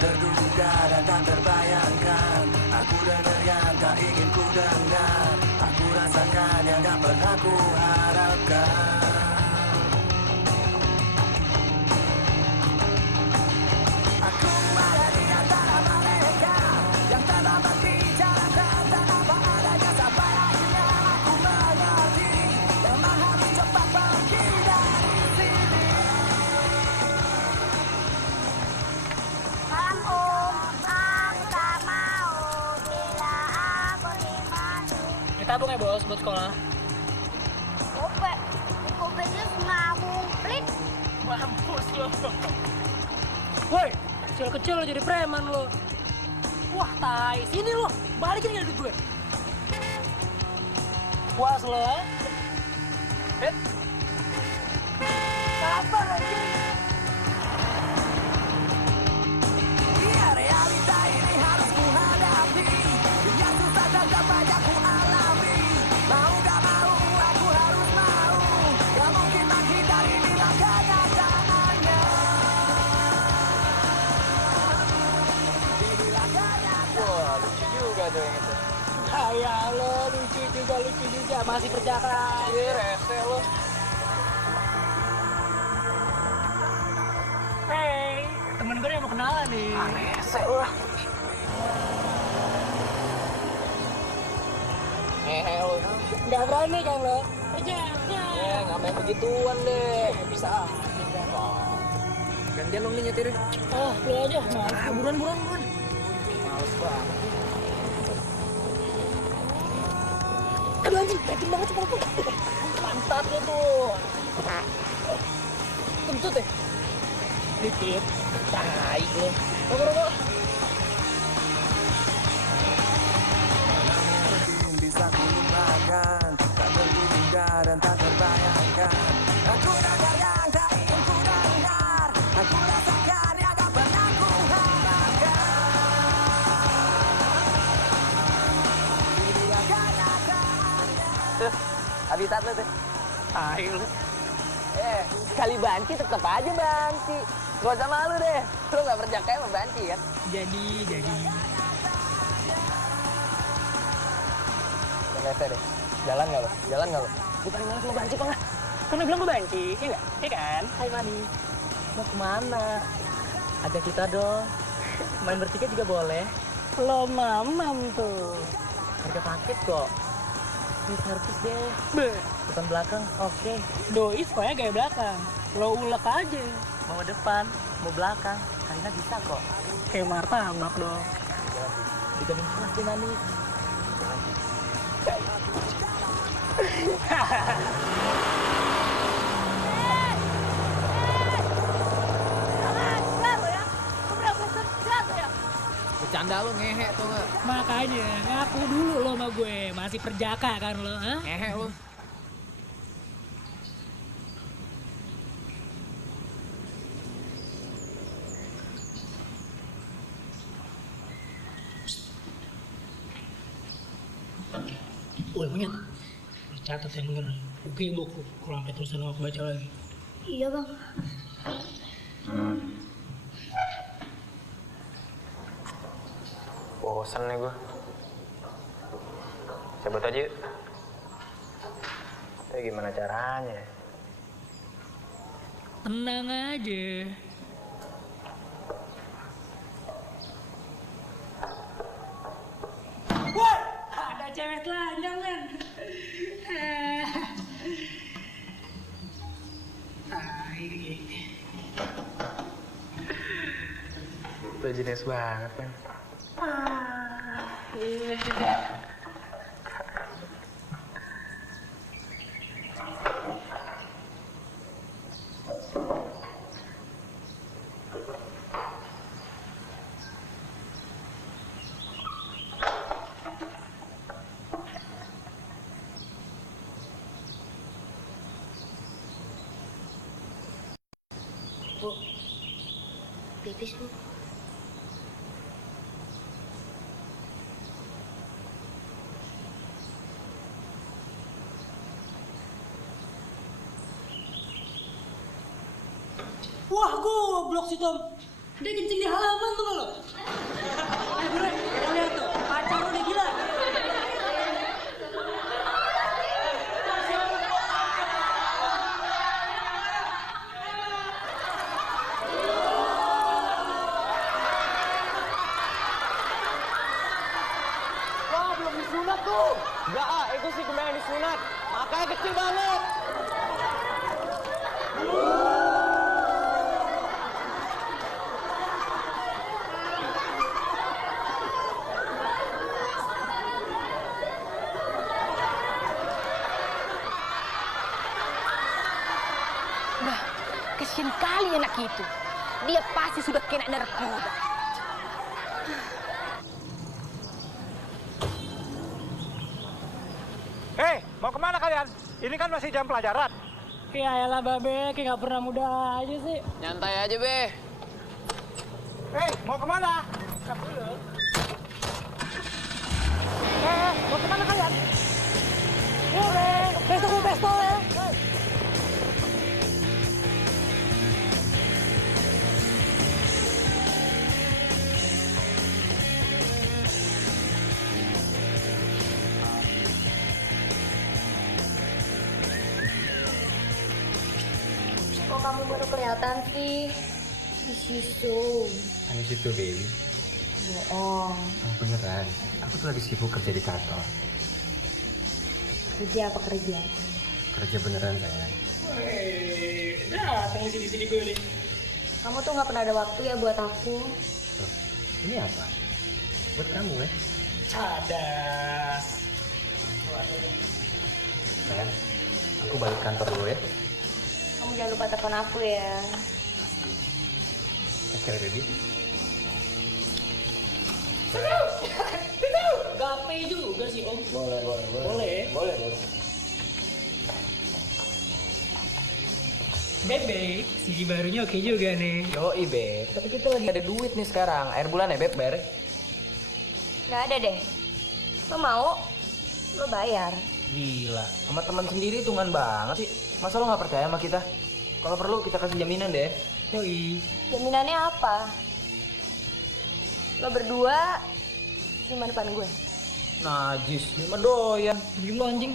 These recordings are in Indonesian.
terduga dan tak terbayangkan. Aku dengar yang tak ingin ku dengar. Aku rasakan yang tak pernah ku harapkan. Aku ada di antara mereka yang terlambat bicara tentang apa adanya. Sampai akhirnya aku mengerti, memang harus cepat pergi dari sini. Malam Om, aku tak mau bila aku dimadu. Ini tabung ya bos buat sekolah. Kopenya senabung pelit. Mampus lo. Woi, kecil-kecil lo jadi preman lo. Wah, tai. Sini lo, balikin gak duit gue. Puas lo, ha? Sabar aja. Iya, realita ini harus ku hadapi. Yang susah tetap aja ku alami. Mau gak mau, aku harus mau. Gak mungkin menghindari inilah kenyataannya. Inilah kenyataannya. Wah, lucu juga tuh yang itu. Ya lo, lucu juga. Masih percaya. Iya, rese lo. Hey, temen gue yang mau kenalan nih. Rese lo. Lo. Gak berani kan lo? Kerja. Nggak main begituan deh. Bisa. Gantian dong nih nyetirin. Oh, lu aja. Nah, buruan. Males banget. Aduh anjing, yakin banget sih aku. Pantat lo tuh. Kentut ya? Dikit. Tai lo. Rokok. Mungkin bisa ku lupakan, tak terduga dan tak terbayangkan. Aku dengar yang tak ingin ku dengar. Aku rasakan yang tak pernah ku harapkan. Inilah kenyataannya. Tuh, habitat lo tuh. Tai lo. Sekali banci tetep aja banci. Gak usah malu deh. Lo gak percaya sama banci kan? Jadi. Jangan rese deh. Jalan gak lo? Bukan malas mau banci pengah. Kan lu bilang gue banci, iya nggak? Iya kan? Hai Mani. Mau kemana? Ajak kita dong. Main bertiga juga boleh. Lo mamam tuh. Harga paket kok. Ini servis deh. Beh, Depan belakang, oke. doi pokoknya gaya belakang. Lo ulek aja. Mau depan, mau belakang. Karina bisa kok. Kayak martabak dong. Dijamin puas deh manis. Jangan lo ya. Lu berapa sedap ya? Bercanda lo ngehe tuh nggak? Makanya ngaku dulu lo sama gue. Masih perjaka kan lo, ha? Ngehe lo. Woi, monyet. Lu catat yang bener. Oke, buku. Kalau sampai tulisan aku baca lagi. Iya bang. Bosan nih gue. Cabut aja yuk. Tapi gimana caranya? Tenang aja. Woi, ada cewek telanjang, men. Lo jenis banget kan? Bu, pipis bu. Wah, goblok si Tom. Dia kencing di halaman tuh lo. Bre, lihat tuh, pacar lu udah gila. Wah, belum disunat tuh. Enggak, itu sih kemarin disunat. Makanya kecil banget. Bah, kesian kali anak itu. Dia pasti sudah kena narkoba. Hei, mau kemana kalian? Ini kan masih jam pelajaran. Ya elah Babe, kayak gak pernah muda aja sih. Nyantai aja, Be. Hei, mau kemana? Mau kemana kalian? Yuk, Be, besok gue pestol ya. Kok kamu baru kelihatan sih? Miss you so. I miss you too, baby. Bohong. Oh, beneran. Aku tuh lagi sibuk kerja di kantor. Kerja apa kerja? Kerja beneran, sayang. Datang sini gue nih. Kamu tuh nggak pernah ada waktu ya buat aku. Loh, ini apa? Buat kamu, ya? Cadas. Sayang, aku balik kantor dulu ya. Kamu jangan lupa telepon aku ya. Oke, baby. Gape juga sih Om. Boleh. Bebe, CD barunya oke juga nih. Yoi, Beb. Tapi kita lagi ada duit nih sekarang. Akhir bulan ya, Beb, bayar. Nggak ada deh. Lo mau? Lo bayar. Gila, sama teman sendiri hitungan banget sih. Masa lo nggak percaya sama kita? Kalau perlu kita kasih jaminan deh. Yoi. Jaminannya apa? Lo berdua cuma depan gue. Najis, dia mah doyan. Diem lo anjing.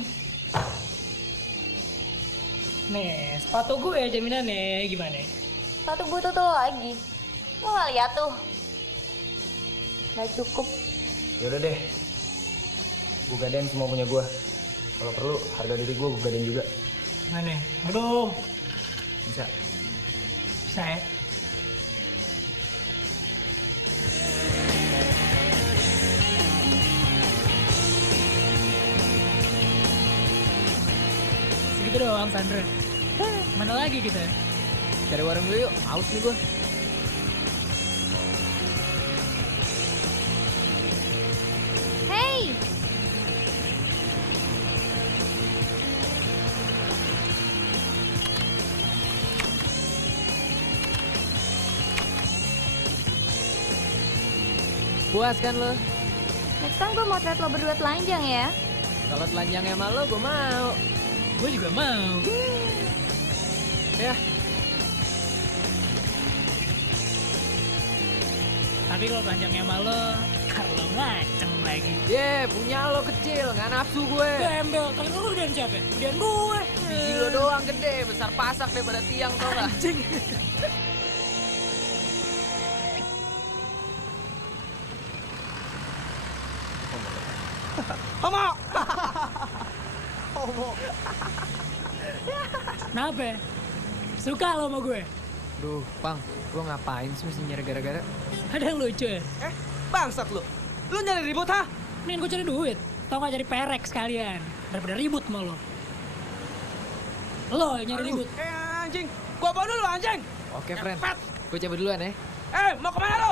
Nih, sepatu gue jaminannya gimana? Satu butuh tuh lo lagi. Lo nggak lihat tuh? Nggak cukup. Yaudah deh, gue gadein semua punya gue. Kalau perlu harga diri gue gadein juga. Mana? Aduh, Bisa. bisa ya? Segitu doang, Sandra. Mana lagi kita? Cari warung dulu yuk, haus nih gue. Hey! Puas kan lo? Next time gue mau lihat lo berdua telanjang ya. Kalau telanjangnya sama lo, gue mau. Gue juga mau. Ya, Tapi kalau telanjangnya sama lo, ntar lo ngaceng lagi. punya lo kecil, nggak nafsu gue. Gembel, kali lu gedean siapa? Gedean gue. Biji lo doang gede, besar pasak daripada tiang tau gak? Anjing. Kenapa? Suka lo sama gue? Duh, Pang, lo ngapain sih mesti nyari gara-gara? Ada yang lucu ya? Bangsat lu. Lu nyari ribut ha? Nih gue cari duit. Tau gak cari perek sekalian. Daripada ribut sama lo. Lo yang nyari ribut. Anjing. Gua bawa dulu anjing. Oke, friend. Gue cabut duluan ya. Mau kemana lu?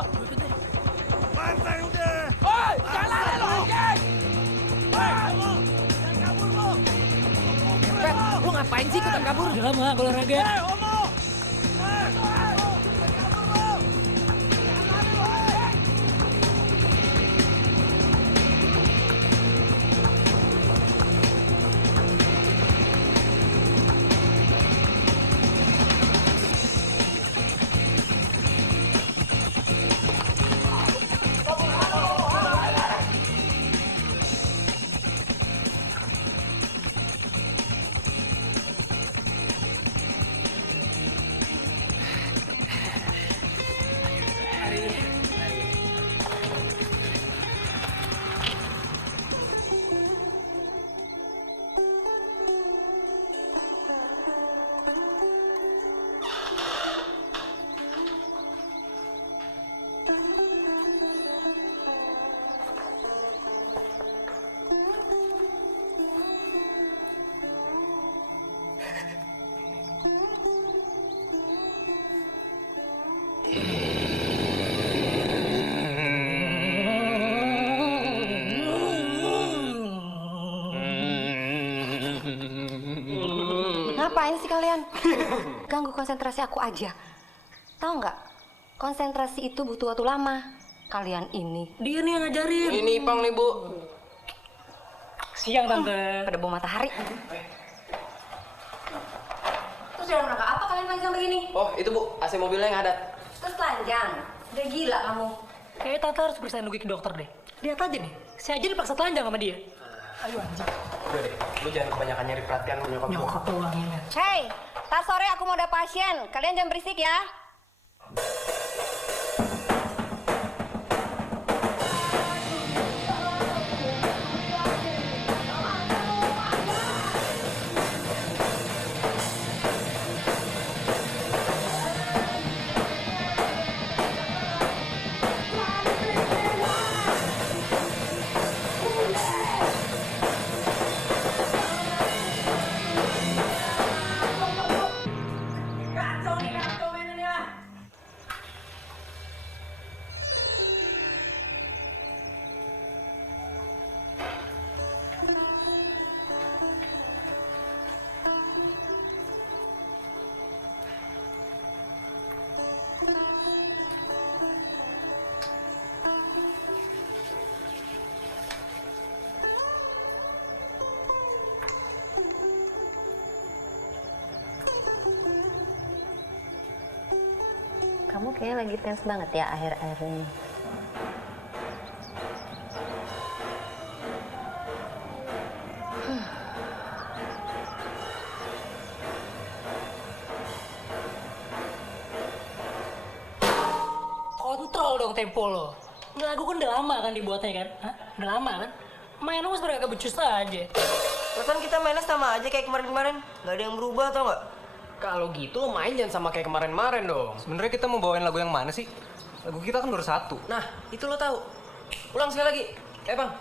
Santai udah. Oi, jalan lu anjing. Oi, kamu. Jangan kabur lu. Pet, lo ngapain sih ikutan kabur? Udah lama kalau olahraga. Omo. Jangan kabur lu. Jangan lu. Ngapain sih kalian? Ganggu konsentrasi aku aja. Tahu nggak? Konsentrasi itu butuh waktu lama. Kalian ini. Dia nih yang ngajarin. Ini Ipang nih, Bu. Siang, Tante. Pada bau matahari. Terus dalam rangka apa kalian telanjang begini? Oh, itu Bu, AC mobilnya yang ada. Terus telanjang? Udah gila kamu. Kayaknya Tante harus periksa Nugi ke dokter deh. Lihat aja nih, saya aja dipaksa telanjang sama dia. Ayo anjing. Udah deh, lu jangan kebanyakan nyari perhatian sama nyokap gua. Nyokap doang ini. Hei, ntar sore aku mau ada pasien. Kalian jangan berisik ya. Kamu kayaknya lagi tense banget ya akhir-akhir ini. Kontrol dong tempo lo. Ini lagu kan udah lama kan dibuatnya kan? Hah? Udah lama kan? Main lo sebenernya agak becus aja. Perasaan kita mainnya sama aja kayak kemarin-kemarin. Gak ada yang berubah tau gak? Kalau gitu lo main jangan sama kayak kemarin-kemarin dong. Sebenarnya kita mau bawain lagu yang mana sih? Lagu kita kan baru satu. Nah, itu lo tahu. Ulang sekali lagi. Bang.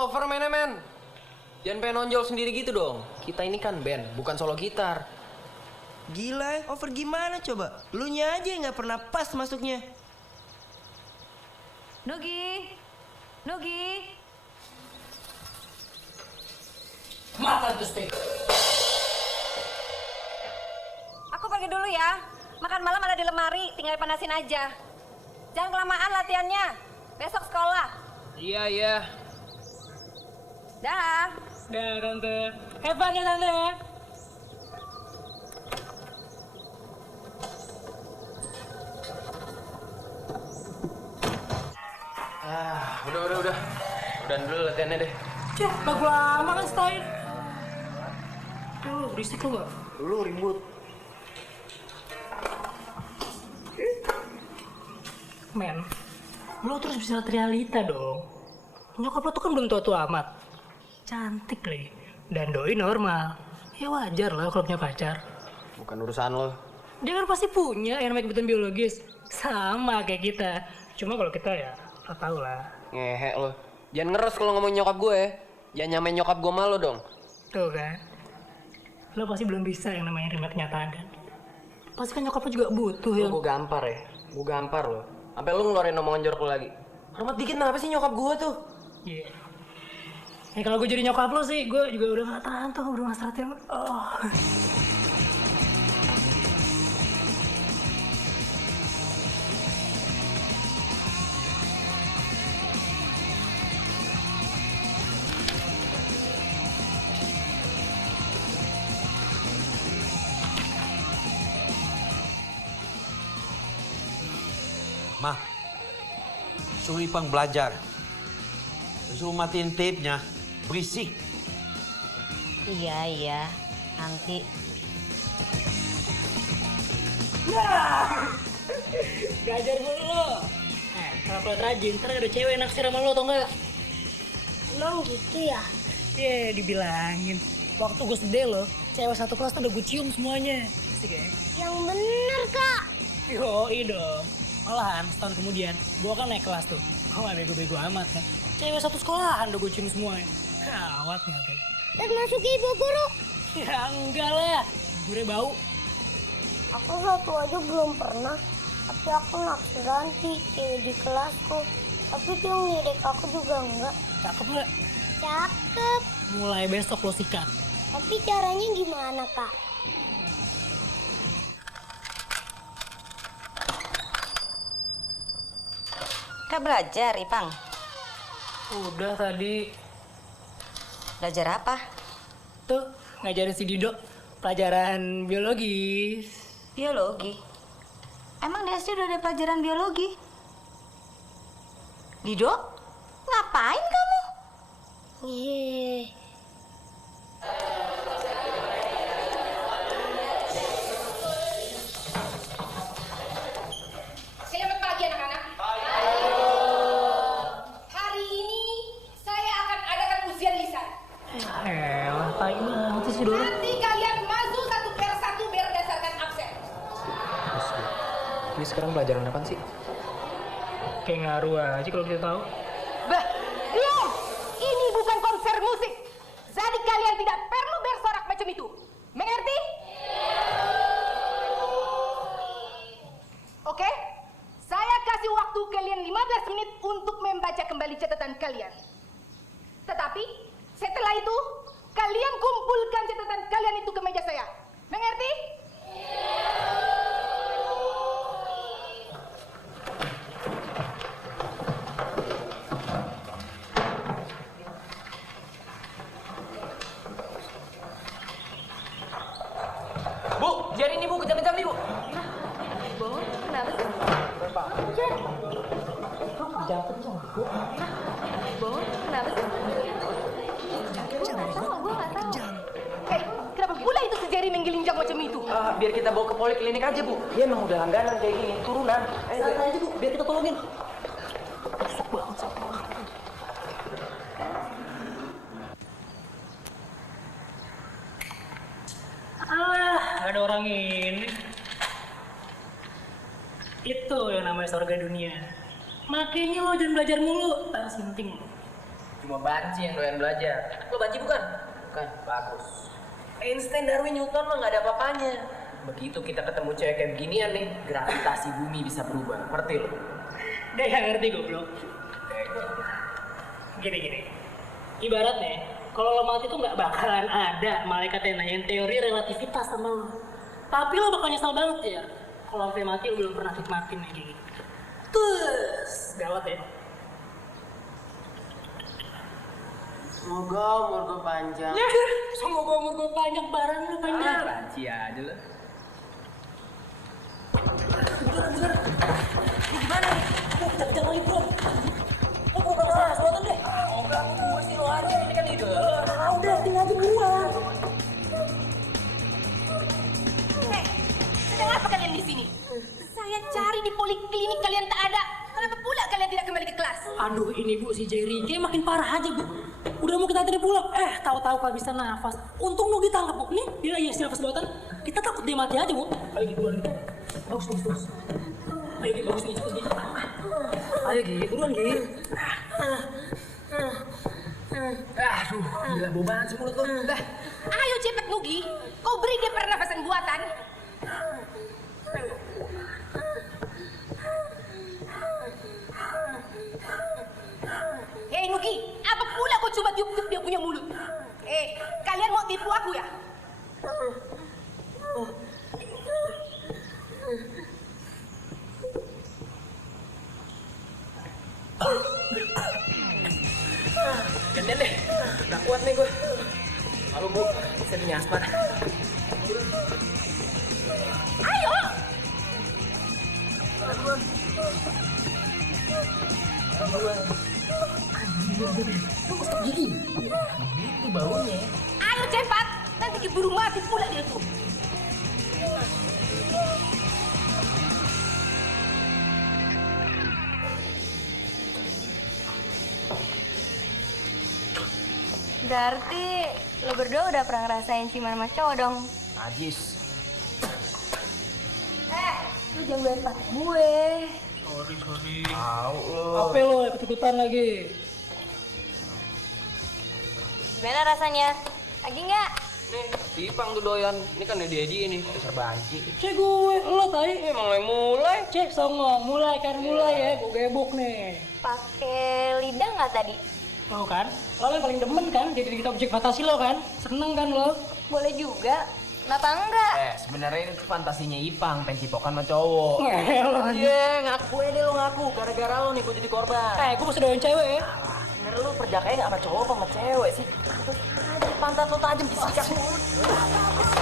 Over mainnya men. Jangan pengen nonjol sendiri gitu dong. Kita ini kan band, bukan solo gitar. Gila, over gimana coba? Lu nya aja yang gak pernah pas masuknya. Nugi. Nugi. Makan tuh steak. Aku pergi dulu ya. Makan malam ada di lemari, tinggal panasin aja. Jangan kelamaan latihannya. Besok sekolah. Iya, iya. Dah. Dah, Tante. Hebat ya, Tante. Udah. Udahan dulu latihannya deh. Cih, lagu lama kan style. Tuh, berisik lo gak? Lu ribut. Men, lo terus bisa lihat realita dong. Nyokap lo tuh kan belum tua-tua amat. Cantik lagi. Dan doi normal. Ya wajar lah kalau punya pacar. Bukan urusan lo. Dia kan pasti punya yang namanya kebutuhan biologis. Sama kayak kita. Cuma kalau kita ya, lo tau lah. Ngehe lo. Jangan ngeres kalau ngomong nyokap gue ya. Jangan nyamain nyokap gue malu dong. Tuh kan. Lo pasti belum bisa yang namanya terima kenyataan kan. Pasti kan nyokap lo juga butuh ya. Gue gampar ya. Gue gampar lo. Sampai lu ngeluarin omongan jorok lo lagi. Hormat dikit kenapa sih nyokap gue tuh? Iya. Yeah. Kalau gue jadi nyokap lo sih, gue juga udah gak tahan tuh ngobrol sama yang... Oh. Mah, suruh Ipang belajar. Suruh matiin tape-nya, berisik. Iya, nanti. Belajar dulu lo. Kalau lo rajin, ntar ada cewek naksir sama lo, tau gak? Emang gitu ya? Dibilangin. Waktu gue sedih lo, cewek satu kelas tuh udah gue cium semuanya. Asik ya? Yang bener, Kak. Yoi dong. Malahan setahun kemudian, gue kan naik kelas tuh. Gue gak bego-bego amat kan. Cewek satu sekolahan udah gue cium semuanya. Gawat gak tuh? Termasuk ibu guru. Ya enggak lah, gue bau. Aku satu aja belum pernah. Tapi aku naksir ganti cewek di kelasku. Tapi dia ngelirik aku juga enggak. Cakep gak? Cakep. Mulai besok lo sikat. Tapi caranya gimana, Kak? Kak belajar, Ipang? Udah tadi. Belajar apa? Tuh, ngajarin si Dido pelajaran biologi. Biologi? Emang di SD udah ada pelajaran biologi? Dido, ngapain kamu? Selamat pagi anak-anak. Hari ini saya akan adakan ujian lisan. Tai banget sih Dora. Nanti kalian maju satu per satu berdasarkan absen. Ini sekarang pelajaran apa sih? Kayak ngaruh aja kalau kita tahu. Bah, diam! Ini bukan konser musik. Jadi kalian tidak perlu bersorak macam itu. Mengerti? Oke? Saya kasih waktu kalian 15 menit untuk membaca kembali catatan kalian. Tetapi, setelah itu, kalian kumpulkan catatan kalian itu ke meja saya. Mengerti? Bu, jari ini Bu, kejam-kejam nih Bu. Bo, kenapa sih? Kejang-kejang, Bu. Bo, kenapa sih? Gue nggak tahu. Hei, kenapa pula itu si Jerry menggelinjang macam itu? Biar kita bawa ke poliklinik aja Bu. Dia emang udah langganan kayak gini, turunan. Santai aja Bu, biar kita tolongin. Alah, ada orang ini. Itu yang namanya surga dunia. Makanya lo jangan belajar mulu, tak sinting. Cuma banci yang doyan belajar. Lo banci bukan? Bukan. Bagus. Einstein, Darwin, Newton mah nggak ada apa-apanya. Begitu kita ketemu cewek kayak beginian nih, gravitasi bumi bisa berubah. Ngerti lo? Dia yang ngerti goblok. Gini. Ibaratnya, kalau lo mati tuh nggak bakalan ada malaikat yang nanyain teori relativitas sama lo. Tapi lo bakal nyesal banget ya. Kalau sampai mati lo belum pernah nikmatin kayak gitu. Terus, gawat ya. Semoga umur gue panjang. Ya, semoga umur gue panjang, barang lo panjang. Banci aja lo. Bentar. Ini gimana nih? Kejar lagi bro. Lo gue salah sesuatu deh. Oh, ganggu gue sih lo aja. Ini kan ide lo. Udah, tinggal aja gua. Hei, sedang apa kalian di sini? Saya cari di poliklinik kalian tak ada. Kenapa pula kalian tidak kembali ke kelas? Aduh, ini Bu, si Jerry kayak makin parah aja Bu. Udah mau kita anterin pulang, tahu-tahu kehabisan nafas. Untung lu ditangkap Bu. Nih, dia lagi ngasih nafas buatan. Kita takut dia mati aja Bu. Ayo gitu, bagus. Ayo gitu, bagus nih, cepet gitu. Ayo gitu, buruan gitu. Aduh, gila bau banget sih mulut lo. Ayo cepet Nugi, kau beri dia pernafasan buatan. Hei Nugi, apa pula kau coba tiup-tiup dia punya mulut? Kalian mau tipu aku ya? Gantian deh, gak kuat nih gue. Malu Bu, saya punya asma. Ayo! Gigi. Ini baunya. Ayo cepat, nanti keburu mati pula dia tuh. Berarti lo berdua udah pernah ngerasain ciuman sama cowok dong? Najis. Lu jangan lihat patik gue. Sorry. Tahu lo. Apa lo ikut-ikutan lagi? Gimana rasanya? Lagi nggak? Nih, si Ipang tuh doyan. Ini kan dia ini, dasar banci. Cek gue, lo tadi. Emang yang mulai. Cek songong, mulai ya, gue gebuk nih. Pakai lidah nggak tadi? Mau kan? Lo yang paling demen kan, jadi kita objek fantasi lo kan? Seneng kan lo? Boleh juga. Kenapa enggak? Sebenarnya ini tuh fantasinya Ipang, pengen cipokan sama cowok. Ngeloh. Iya, ngaku aja deh lo ngaku. Gara-gara lo nih gue jadi korban. Gue masih doyan cewek ya. Bener lu perjakanya nggak sama cowok apa sama cewek sih? Terus aja pantat lo tajam disikat.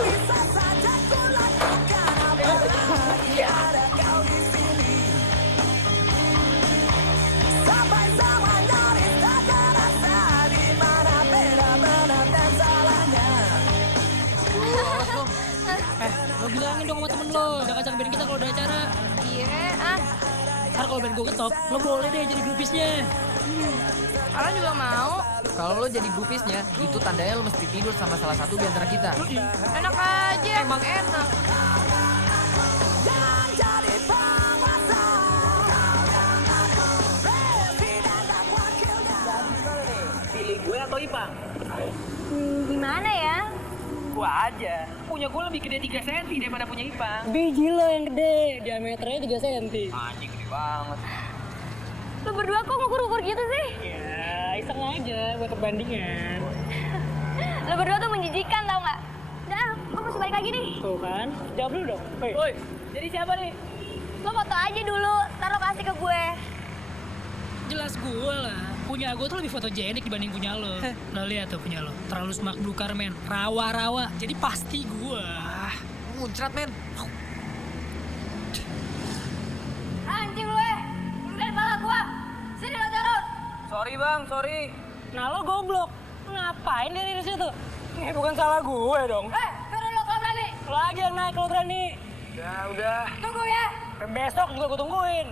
Bisa saja ku lakukan apa lagi ada kau di sini. Sampai sama nyaris tak terasa di mana beda benar dan salahnya. Lo bilangin dong sama temen lo, jangan ngajak band kita kalau ada acara. Iya, Ntar kalau band gue ketop, lo boleh deh jadi grupisnya. Kalian juga mau? Kalau lo jadi grupisnya, itu tandanya lo mesti tidur sama salah satu di antara kita. Enak aja. Emang enak. Jangan jadi penguasa. Presiden dan wakilnya. Pilih gue atau Ipang? Gimana ya? Gua aja. Punya gue lebih gede 3 cm daripada punya Ipang. Biji lo yang gede, diameternya 3 cm. Anjing gede banget. Lo berdua kok ngukur-ngukur gitu sih? Ya, iseng aja buat perbandingan. Lo berdua tuh menjijikan tau nggak? Udah, gue mesti balik lagi nih. Tuh kan, jawab dulu dong. Woi, jadi siapa nih? Lo foto aja dulu, ntar lo kasih ke gue. Jelas gue lah. Punya gue tuh lebih fotogenik dibanding punya lo. Lo lihat tuh punya lo, terlalu semak belukar men, rawa-rawa. Jadi pasti gue. Muncrat men. Anjing lo udah pala gue. Sini lo turun. Sorry bang, sorry. Nah lo goblok, ngapain dari situ? Ini bukan salah gue dong. Turun lo kalau berani. Lo aja yang naik kalau berani. Udah. Tunggu ya. Besok juga gue tungguin.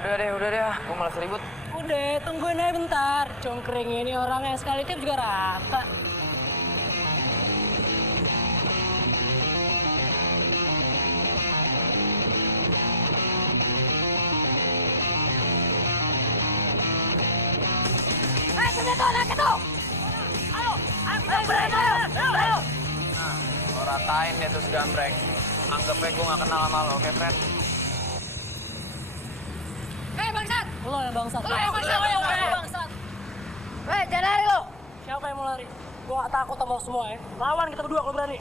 Udah deh, gue malas ribut. Udah, tungguin aja bentar. Congkring ini orang yang sekali tip juga rata. Sudah tuh, anak itu. Ayo, kita berani, ayo. Lo ratain dia tuh segambreng. Anggap aja gue gak kenal sama lo, oke friend? Bangsat. Lo yang bangsat. Bangsat. Jangan lari lo. Siapa yang mau lari? Gue gak takut sama lo semua ya. Lawan kita berdua kalau berani.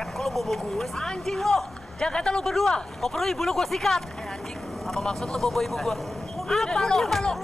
Kan kok lo bobo gue sih? Anjing lo. Jangan kata lo berdua. Kau perlu ibu lo gue sikat. Anjing, apa maksud lo bobo ibu gue? Apa lo?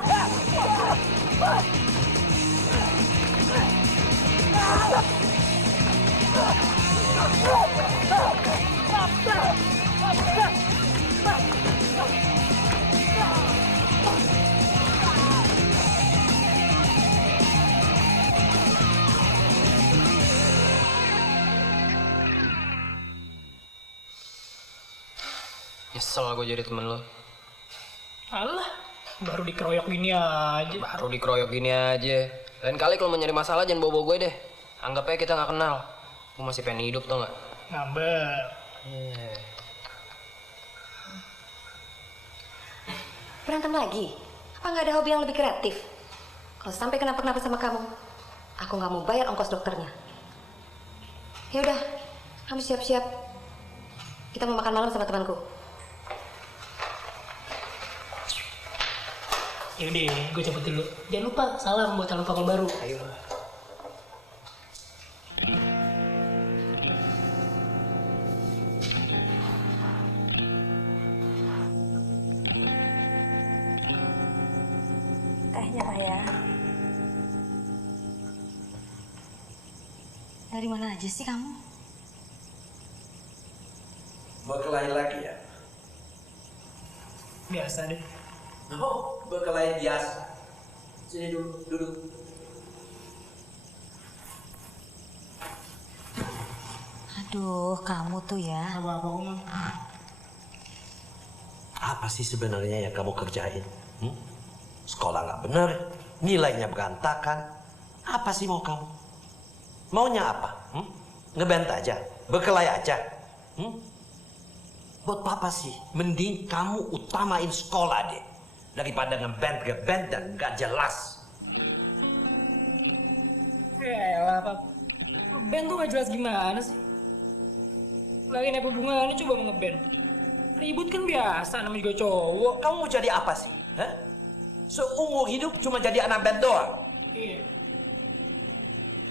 Nyesel gue jadi temen lo. Alah, baru dikeroyok gini aja. Lain kali kalau mau nyari masalah jangan bawa gue deh. Anggap aja kita nggak kenal. Gue masih pengen hidup tau nggak? Ngambek. Berantem lagi? Apa nggak ada hobi yang lebih kreatif? Kalau sampai kenapa-kenapa sama kamu, aku nggak mau bayar ongkos dokternya. Ya udah, kamu siap-siap. Kita mau makan malam sama temanku. Yaudah, gue cabut dulu. Jangan lupa, salam buat calon pakol baru. Ayo. Tehnya Pak ya. Dari mana aja sih kamu? Berkelahi lagi ya? Biasa deh. Oh, berkelahi biasa. Sini dulu, duduk. Aduh, kamu tuh ya. Apa-apa, Om. Apa sih sebenarnya yang kamu kerjain? Sekolah nggak bener, nilainya berantakan. Apa sih mau kamu? Maunya apa? Ngeband aja? Berkelahi aja? Buat papa sih, mending kamu utamain sekolah deh. Daripada ngeband dan gak jelas. Yaelah, Pap. Ngeband tuh gak jelas gimana sih? Lagi apa hubungannya coba mau ngeband? Ribut kan biasa, namanya juga cowok. Kamu mau jadi apa sih? Hah? Seumur hidup cuma jadi anak band doang? Iya.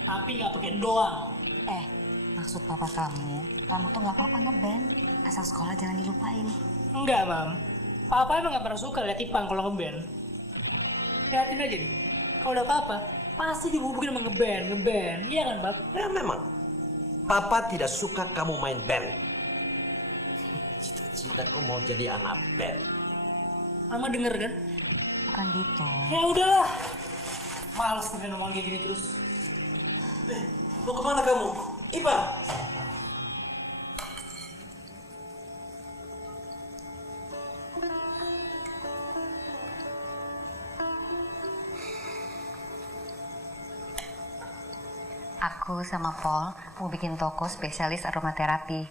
Tapi gak pakai doang. Maksud papa kamu tuh nggak apa-apa ngeband, asal sekolah jangan dilupain. Enggak, Mam. Papa emang gak pernah suka liat Ipang kalau ngeband. Liatin aja nih. Kalau udah apa-apa, pasti dihubungin sama ngeband. Iya kan, Pap? Ya memang. Papa tidak suka kamu main band. Cita-citaku mau jadi anak band. Mama denger kan? Bukan gitu. Ya udahlah. Males nih ngomong kayak gini terus. Mau kemana kamu? Ipang! Aku sama Paul mau bikin toko spesialis aromaterapi.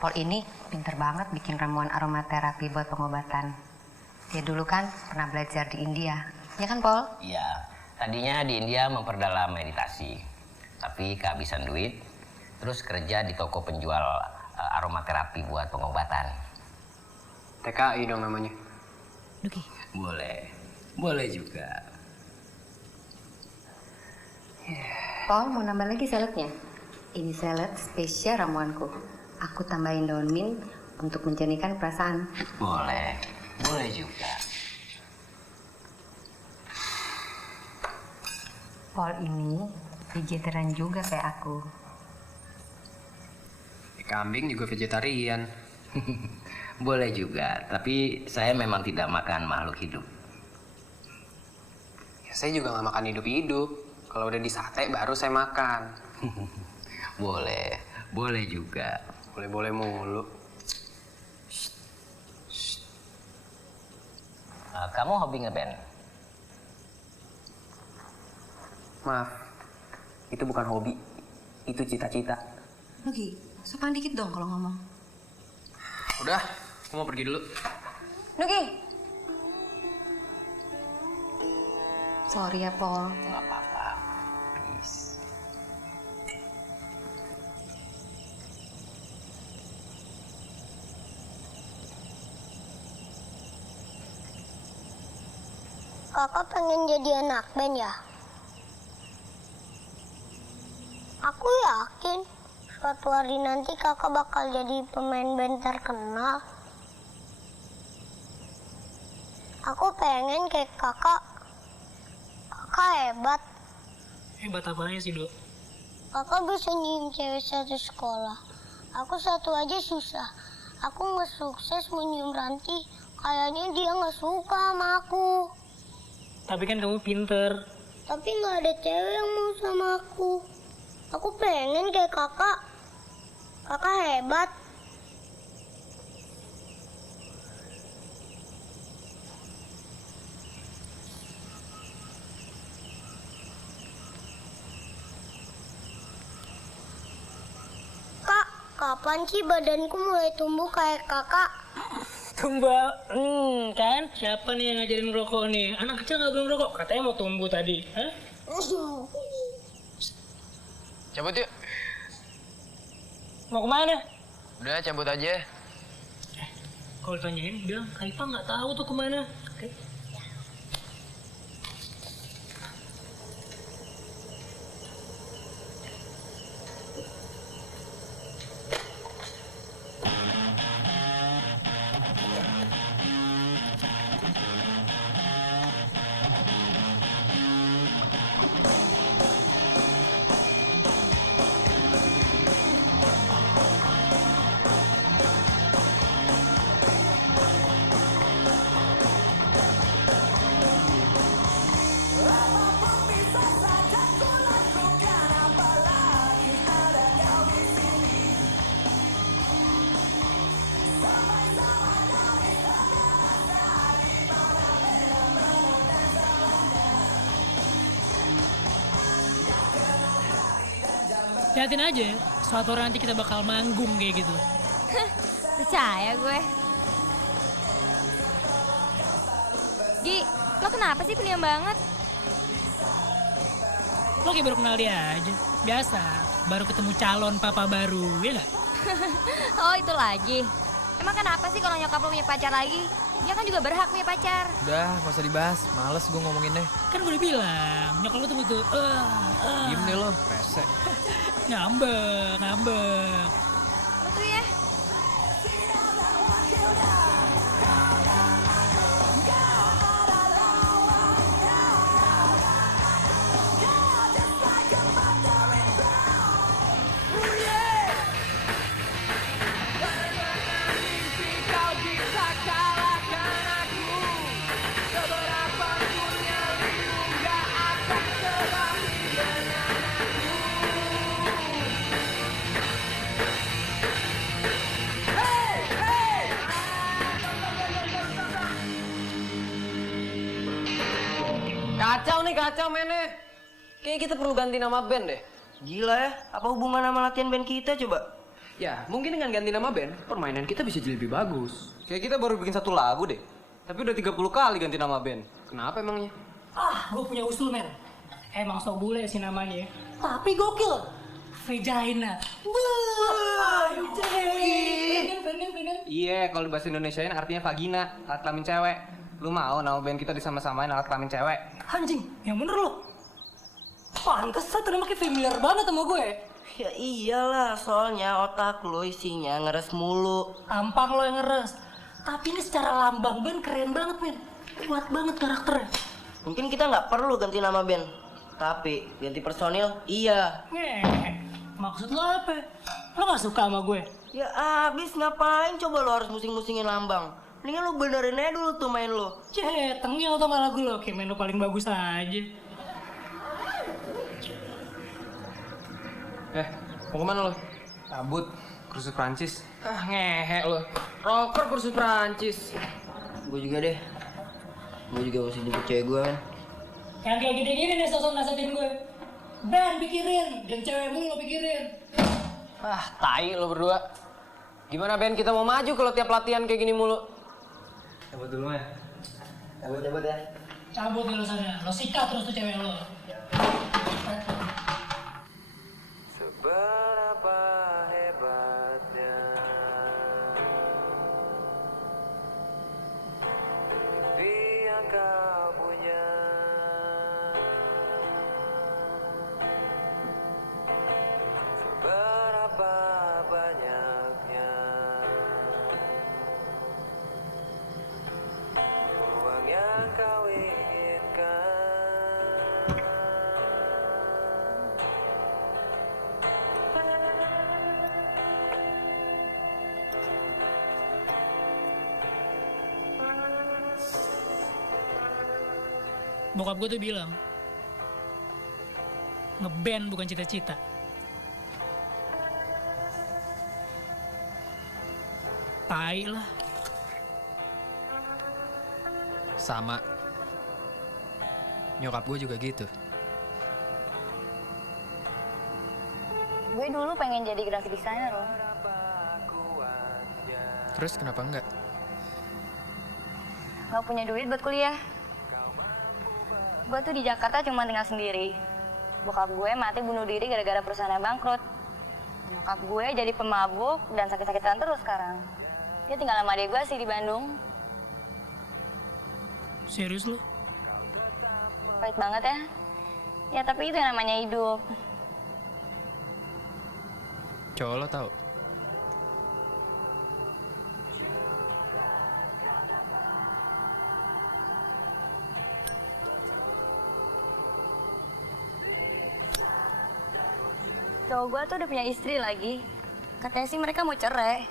Paul ini pinter banget bikin ramuan aromaterapi buat pengobatan. Dia dulu kan pernah belajar di India. Ya kan, Paul? Iya, tadinya di India memperdalam meditasi. Tapi kehabisan duit, terus kerja di toko penjual aromaterapi buat pengobatan. TKI dong namanya. Nuki. Boleh juga. Paul mau nambah lagi saladnya. Ini salad spesial ramuanku. Aku tambahin daun mint untuk menjernihkan perasaan. Boleh juga. Paul ini vegetarian juga kayak aku. Kambing juga vegetarian. Boleh juga, tapi saya memang tidak makan makhluk hidup. Ya, saya juga nggak makan hidup-hidup. Kalau udah di sate baru saya makan. Boleh juga. Boleh mulu. Kamu hobi ngeband? Maaf, itu bukan hobi, itu cita-cita. Nuki, sopan dikit dong kalau ngomong. Udah, aku mau pergi dulu. Nuki! Sorry ya, Paul. Nggak apa-apa, please. Kakak pengen jadi anak band ya? Aku yakin suatu hari nanti kakak bakal jadi pemain band terkenal. Aku pengen kayak kakak. Kakak hebat. Hebat apanya sih, Dok? Kakak bisa nyium cewek satu sekolah. Aku satu aja susah. Aku nggak sukses menyium Ranti. Kayaknya dia nggak suka sama aku. Tapi kan kamu pinter. Tapi nggak ada cewek yang mau sama aku. Aku pengen kayak kakak. Kakak hebat. Kak, kapan sih badanku mulai tumbuh kayak kakak? Tumbuh, kan? Siapa nih yang ngajarin ngerokok nih? Anak kecil nggak boleh ngerokok. Katanya mau tumbuh tadi. Hah? Cabut yuk. Mau kemana? Udah, cabut aja. Kalau ditanyain, bilang Kaifa nggak tahu tuh kemana. Oke. Lihatin aja, suatu hari nanti kita bakal manggung kayak gitu. percaya gue. Gi, lo kenapa sih pendiam banget? Lo kayak baru kenal dia aja. Biasa, baru ketemu calon papa baru, ya nggak? Oh, itu lagi. Emang kenapa sih kalau nyokap lo punya pacar lagi? Dia kan juga berhak punya pacar. Udah, gak usah dibahas. Males gue ngomonginnya. Kan gue udah bilang, nyokap lo tuh butuh Diem deh lo, pesek. ngambek. Lo tuh ya. Kacau mainnya. Kayaknya kita perlu ganti nama band deh. Gila ya, apa hubungan sama latihan band kita coba? Ya, mungkin dengan ganti nama band, permainan kita bisa jadi lebih bagus. Kayak kita baru bikin 1 lagu deh. Tapi udah 30 kali ganti nama band. Kenapa emangnya? Gue punya usul, men. Emang sok bule sih namanya. Tapi gokil. Vagina. Iya, kalau bahasa Indonesiain artinya vagina, alat kelamin cewek. Lu mau nama band kita disama-samain alat kelamin cewek? Anjing, yang bener lo. Pantes tadi makin familiar banget sama gue. Ya iyalah, soalnya otak lo isinya ngeres mulu. Tampang lo yang ngeres. Tapi ini secara lambang band keren banget, men. Kuat banget karakternya. Mungkin kita nggak perlu ganti nama band. Tapi ganti personil, iya. Maksud lo apa? Lo gak suka sama gue? Ya abis ngapain coba lo harus musing-musingin lambang? Mendingan lo benerin aja dulu tuh main lo. Tengil tuh sama lagu lo. Kayak main lo paling bagus aja. Mau kemana lo? Cabut, kursus Prancis. Ngehe lo. Rocker kursus Prancis. Gue juga deh. Gue juga masih jemput cewek gue, men. Yang kayak gini-gini nih sosok nasihatin gue. Band pikirin, dan cewekmu lo pikirin. Tai lo berdua. Gimana band kita mau maju kalau tiap latihan kayak gini mulu? Cabut dulu ya. Cabut ya. Cabut dulu sana, lo sikat terus tuh cewek lo. Seberapa hebatnya mimpi yang kau punya, seberapa banyaknya uang yang kau inginkan. Bokap gue tuh bilang, ngeband bukan cita-cita. Tai lah. Sama. Nyokap gue juga gitu. Gue dulu pengen jadi graphic designer loh. Terus kenapa enggak? Gak punya duit buat kuliah. Gue tuh di Jakarta cuma tinggal sendiri. Bokap gue mati bunuh diri gara-gara perusahaannya bangkrut. Nyokap gue jadi pemabuk dan sakit-sakitan terus sekarang. Dia tinggal sama adik gue sih di Bandung. Serius lo? Pahit banget ya. Ya tapi itu yang namanya hidup. Cowok lo tau? Cowok gue tuh udah punya istri lagi. Katanya sih mereka mau cerai.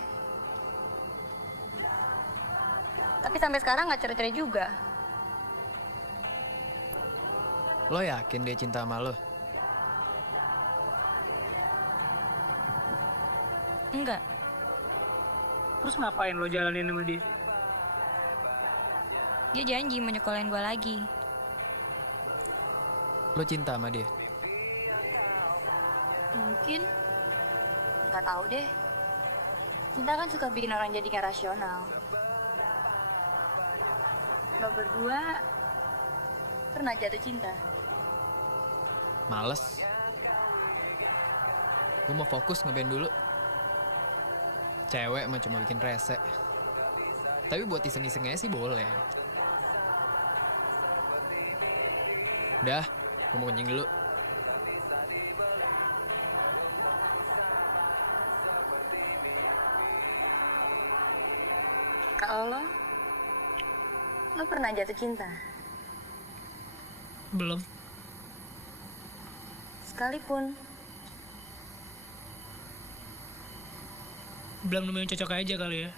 Tapi sampai sekarang nggak cerai-cerai juga. Lo yakin dia cinta sama lo? Enggak. Terus ngapain lo jalanin sama dia? Dia janji mau nyekolahin gue lagi. Lo cinta sama dia? Mungkin. Nggak tahu deh. Cinta kan suka bikin orang jadi gak rasional. Lo berdua pernah jatuh cinta? Males. Gue mau fokus ngeband dulu. Cewek mah cuma bikin rese. Tapi buat iseng-isengnya sih boleh. Udah, gue mau kencing dulu. Kalau lo pernah jatuh cinta? Belum. Sekalipun. Belum nemu yang cocok aja kali ya.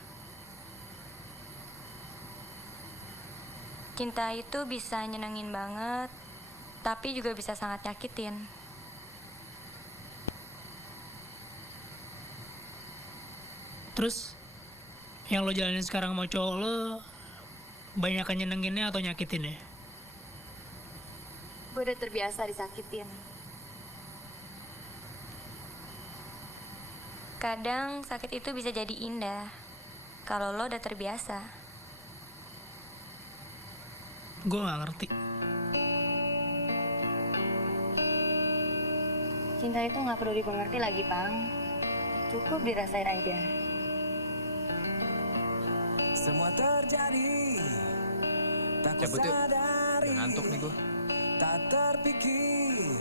Cinta itu bisa nyenengin banget, tapi juga bisa sangat nyakitin. Terus yang lo jalanin sekarang sama cowok lo banyakan nyenenginnya atau nyakitin ya? Gue udah terbiasa disakitin. Kadang sakit itu bisa jadi indah kalau lo udah terbiasa. Gue gak ngerti. Cinta itu gak perlu dimengerti lagi, Pang. Cukup dirasain aja. Semua terjadi tak Cabut yuk. kusadari. Udah ngantuk nih gue. Tak terpikir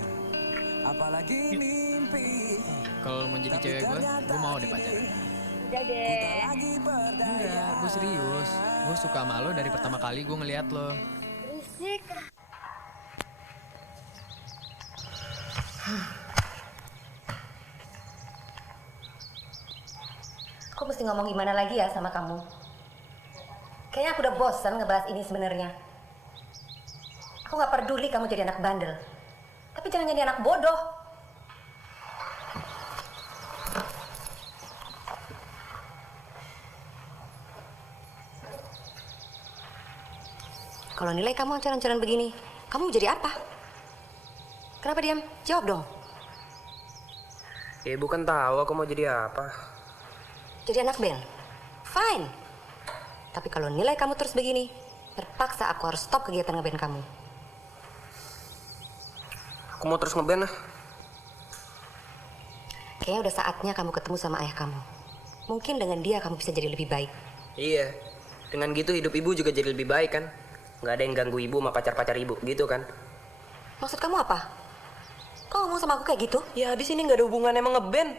apalagi mimpi. Kalau mau jadi cewek gue mau deh pacaran. Udah deh. Enggak, gue serius. Gue suka sama lo dari pertama kali gue ngeliat lo. Berisik. Aku mesti ngomong gimana lagi ya sama kamu? Kayaknya aku udah bosan ngebahas ini sebenarnya. Aku nggak peduli kamu jadi anak bandel. Tapi jangan jadi anak bodoh. Kalau nilai kamu ancaran-ancaran begini, kamu jadi apa? Kenapa diam? Jawab dong. Ibu kan tahu aku mau jadi apa. Jadi anak band? Fine. Tapi kalau nilai kamu terus begini, terpaksa aku harus stop kegiatan ngeband kamu. Aku mau terus ngeband lah. Kayaknya udah saatnya kamu ketemu sama ayah kamu. Mungkin dengan dia kamu bisa jadi lebih baik. Iya. Dengan gitu hidup ibu juga jadi lebih baik kan. Nggak ada yang ganggu ibu sama pacar-pacar ibu gitu kan. Maksud kamu apa? Kau ngomong sama aku kayak gitu? Ya di sini nggak ada hubungan emang ngeband.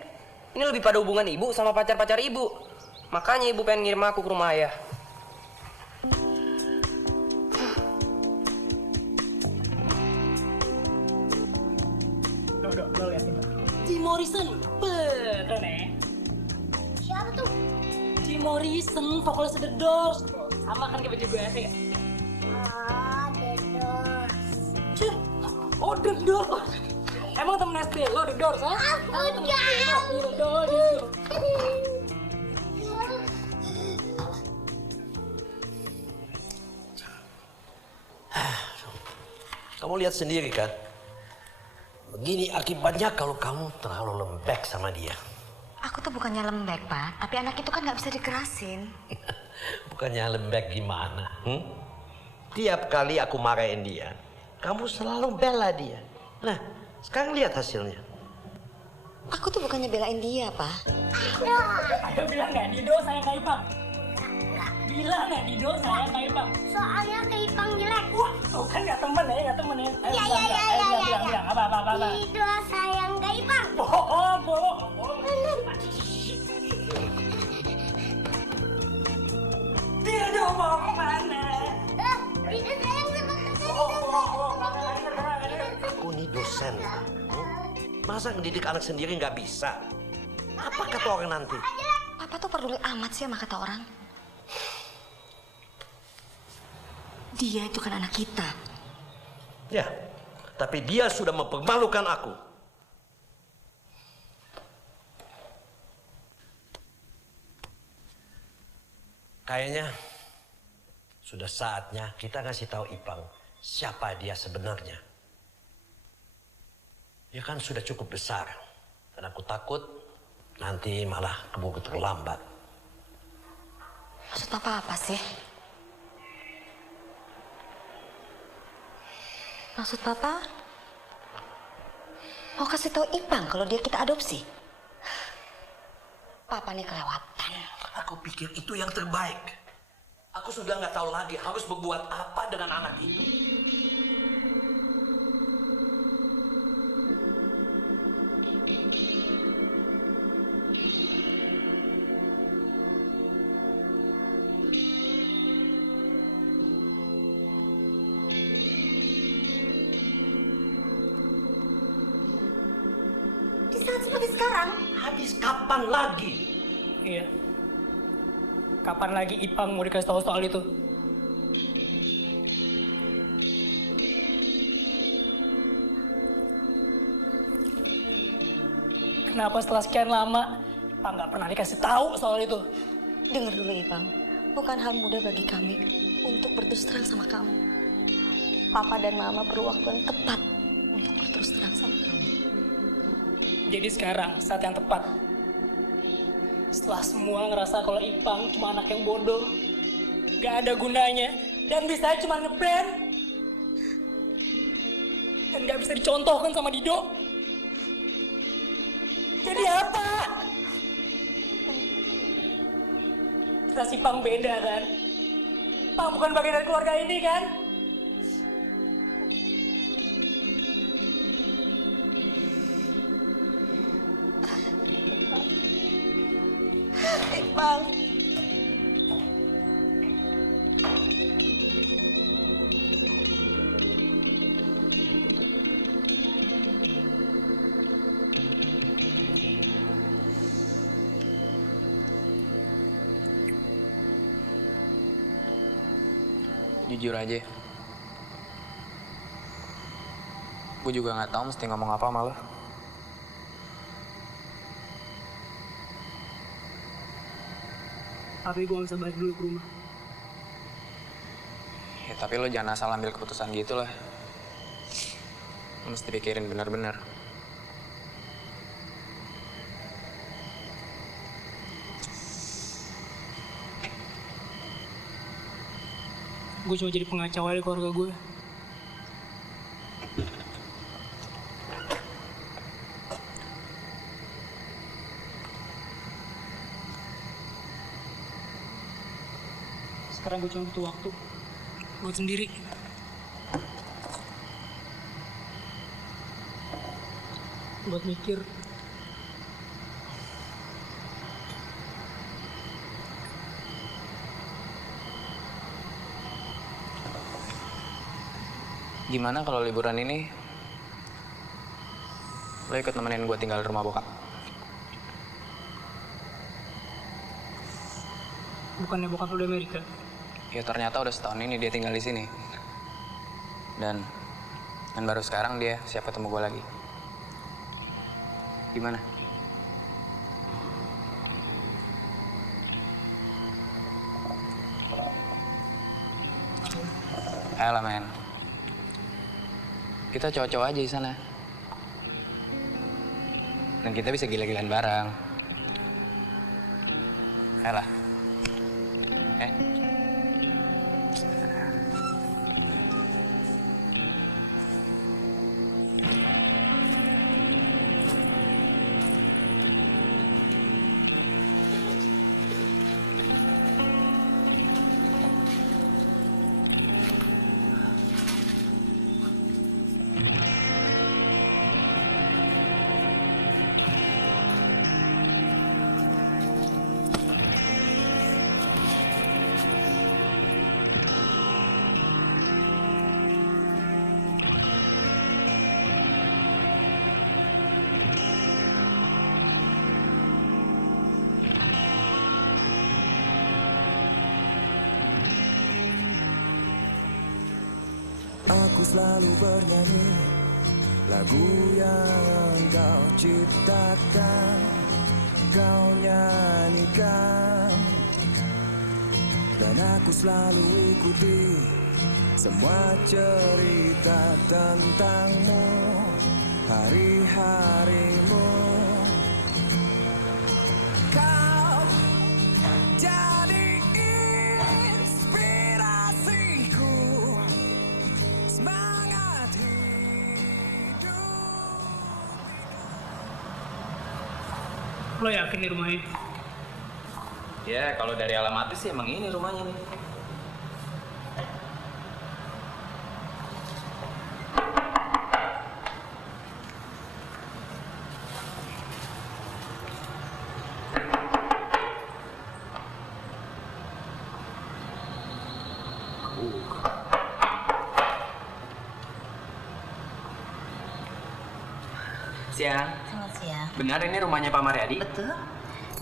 Ini lebih pada hubungan ibu sama pacar-pacar ibu. Makanya ibu pengen ngirim aku ke rumah ayah. Lo liatin. Jim Morrison, keren ya? Siapa tuh? Jim Morrison, vokalis The Doors. Sama kan kayak baju gue ya? Ah, The Doors. Cih, oh The Doors. Emang temen SD lo The Doors, ha? Aku temen jauh. SD lo, The Doors. Kamu lihat sendiri kan? Begini akibatnya kalau kamu terlalu lembek sama dia. Aku tuh bukannya lembek, Pak. Tapi anak itu kan nggak bisa dikerasin. Bukannya lembek gimana? Tiap kali aku marahin dia, kamu selalu bela dia. Nah, sekarang lihat hasilnya. Aku tuh bukannya belain dia, Pak. Ayo bilang nggak Dido sayang Kak Ipang? Bilang nggak Dido sayang Kak Ipang? Soalnya Kak Ipang jelek. Wah, tuh kan nggak temen ya, nggak temen ya. Ayo bilang, apa. Dido sayang Kak Ipang. Bohong. Dido mau kemana? Dido sayang sama Aku ini dosen. Masa ngedidik anak sendiri nggak bisa? Apa kata orang nanti? Papa tuh peduli amat sih sama kata orang. Dia itu kan anak kita. Ya, tapi dia sudah mempermalukan aku. Kayaknya sudah saatnya kita ngasih tahu Ipang siapa dia sebenarnya. Ya kan sudah cukup besar. Dan aku takut nanti malah keburu terlambat. Maksud Papa apa sih? Maksud Papa mau kasih tahu Ipang kalau dia kita adopsi? Papa nih kelewatan. Aku pikir itu yang terbaik. Aku sudah nggak tahu lagi harus berbuat apa dengan anak itu. Di saat seperti sekarang? Habis kapan lagi? Iya. Kapan lagi Ipang mau dikasih tahu soal itu? Kenapa setelah sekian lama Ipang nggak pernah dikasih tahu soal itu? Dengar dulu Ipang, bukan hal mudah bagi kami untuk berterus terang sama kamu. Papa dan Mama perlu waktu yang tepat untuk berterus terang sama kamu. Jadi sekarang saat yang tepat. Setelah semua ngerasa kalau Ipang cuma anak yang bodoh, gak ada gunanya, dan bisa cuma ngeband, dan gak bisa dicontohkan sama Dido. Jadi apa? Kita si Ipang beda kan? Ipang bukan bagian dari keluarga ini kan? Ipang. Jujur aja, gue juga nggak tahu mesti ngomong apa malah. Tapi gue bisa balik dulu ke rumah. Ya tapi lo jangan asal ambil keputusan gitu lah. Lo mesti pikirin benar-benar. Gue cuma jadi pengacau aja di keluarga gue. Sekarang gue cuma butuh waktu buat sendiri. Buat mikir. Gimana kalau liburan ini lo ikut nemenin gue tinggal di rumah bokap? Bukannya bokap lo di Amerika? Ya ternyata udah setahun ini dia tinggal di sini. Dan baru sekarang dia siap ketemu gue lagi. Gimana? Ayolah men. Kita cowok-cowok aja di sana. Dan kita bisa gila-gilaan bareng. Ayolah. Aku selalu bernyanyi lagu yang kau ciptakan, kau nyanyikan, dan aku selalu ikuti semua cerita tentangmu, hari-harimu. Kau jadi Lo yakin nih rumahnya? Ya, kalau dari alamatnya sih emang ini rumahnya nih. Siang. Selamat siang. Benar ini rumahnya Pak Mariadi? Betul.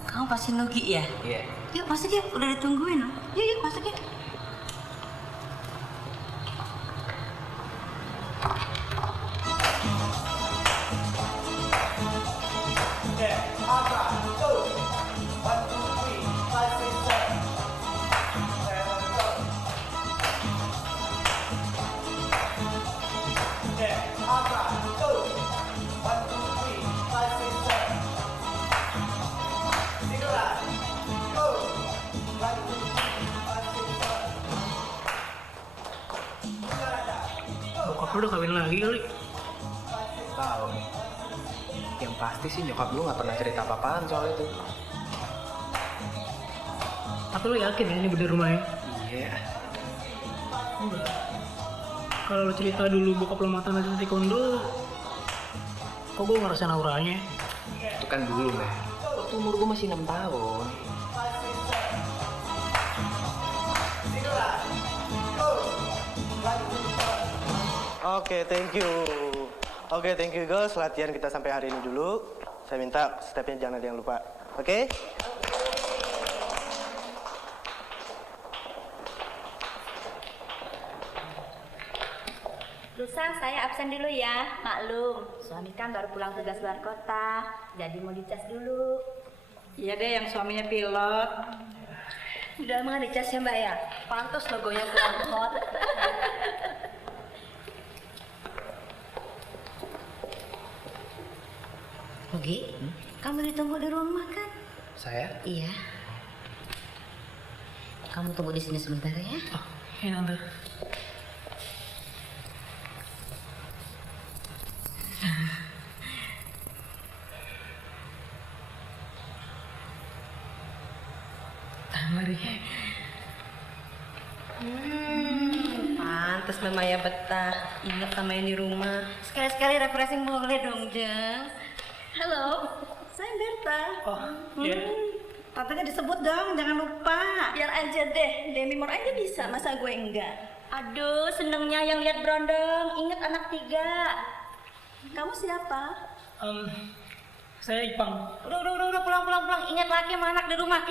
Kamu pasti Nugi ya? Iya. Yuk masuk yuk, udah ditungguin loh. Yuk masuk yuk. Bokap lu udah kawin lagi kali. Tahu nih. Yang pasti sih nyokap lu nggak pernah cerita apa-apaan soal itu. Tapi lu yakin ini bener rumahnya? Iya. Enggak. Kalau lu cerita dulu bokap lu mata nanti taekwondo, kok gue ngerasain auranya? Itu kan dulu, Meh. Waktu umur gue masih 6 tahun. Oke, thank you. Oke, thank you girls. Latihan kita sampai hari ini dulu. Saya minta stepnya jangan ada yang lupa. Oke? Lusa, saya absen dulu ya. Maklum, suami kan baru pulang tugas luar kota. Jadi mau dicas dulu. Iya deh, yang suaminya pilot. Udah emang dicas ya mbak ya? Pantes logonya kurang hot. Nugi, kamu ditunggu di rumah kan? Saya? Iya. Kamu tunggu di sini sebentar ya. Oh, iya tante. Mari. Pantes Mama ya betah. Ingat sama yang di rumah. Sekali-sekali refreshing boleh dong, Jeng. Halo, saya Berta. Oh, iya. Tantenya disebut dong, jangan lupa. Biar aja deh, Demi Moore aja bisa, masa gue enggak? Aduh, senengnya yang lihat berondong. Ingat anak 3. Kamu siapa? Saya Ipang. Udah, pulang. Ingat lagi sama anak di rumah.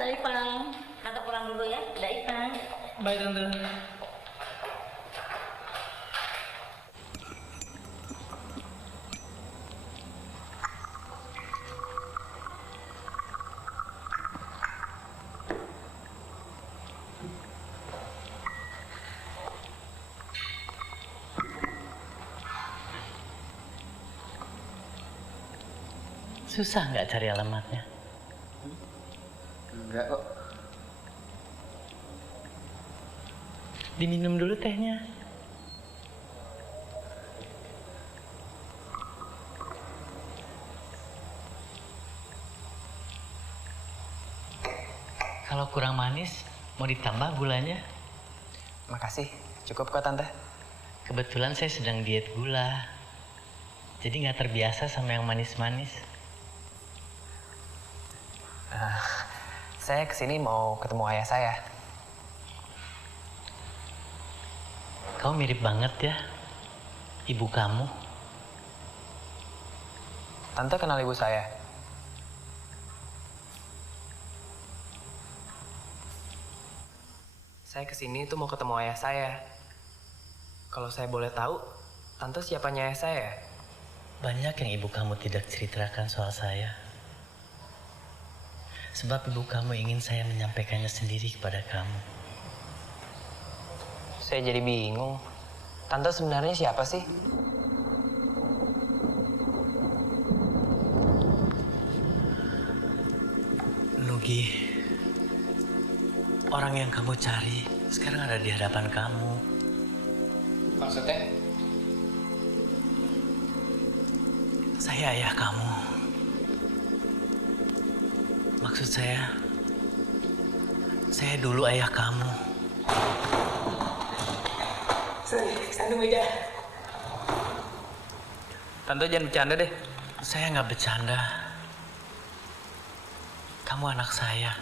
Daipang. Tante pulang dulu ya, Daipang. Baik tante. Susah nggak cari alamatnya? Enggak kok. Diminum dulu tehnya. Kalau kurang manis, mau ditambah gulanya? Makasih, cukup kok Tante. Kebetulan saya sedang diet gula. Jadi nggak terbiasa sama yang manis-manis. Saya kesini mau ketemu ayah saya. Kau mirip banget ya, ibu kamu. Tante kenal ibu saya? Saya kesini tuh mau ketemu ayah saya. Kalau saya boleh tahu, Tante siapanya ayah saya? Banyak yang ibu kamu tidak ceritakan soal saya. Sebab ibu kamu ingin saya menyampaikannya sendiri kepada kamu. Saya jadi bingung. Tante sebenarnya siapa sih? Nugi, orang yang kamu cari sekarang ada di hadapan kamu. Maksudnya? Saya ayah kamu. Maksud saya dulu ayah kamu. Sandung meja. Tante jangan bercanda deh. Saya nggak bercanda. Kamu anak saya.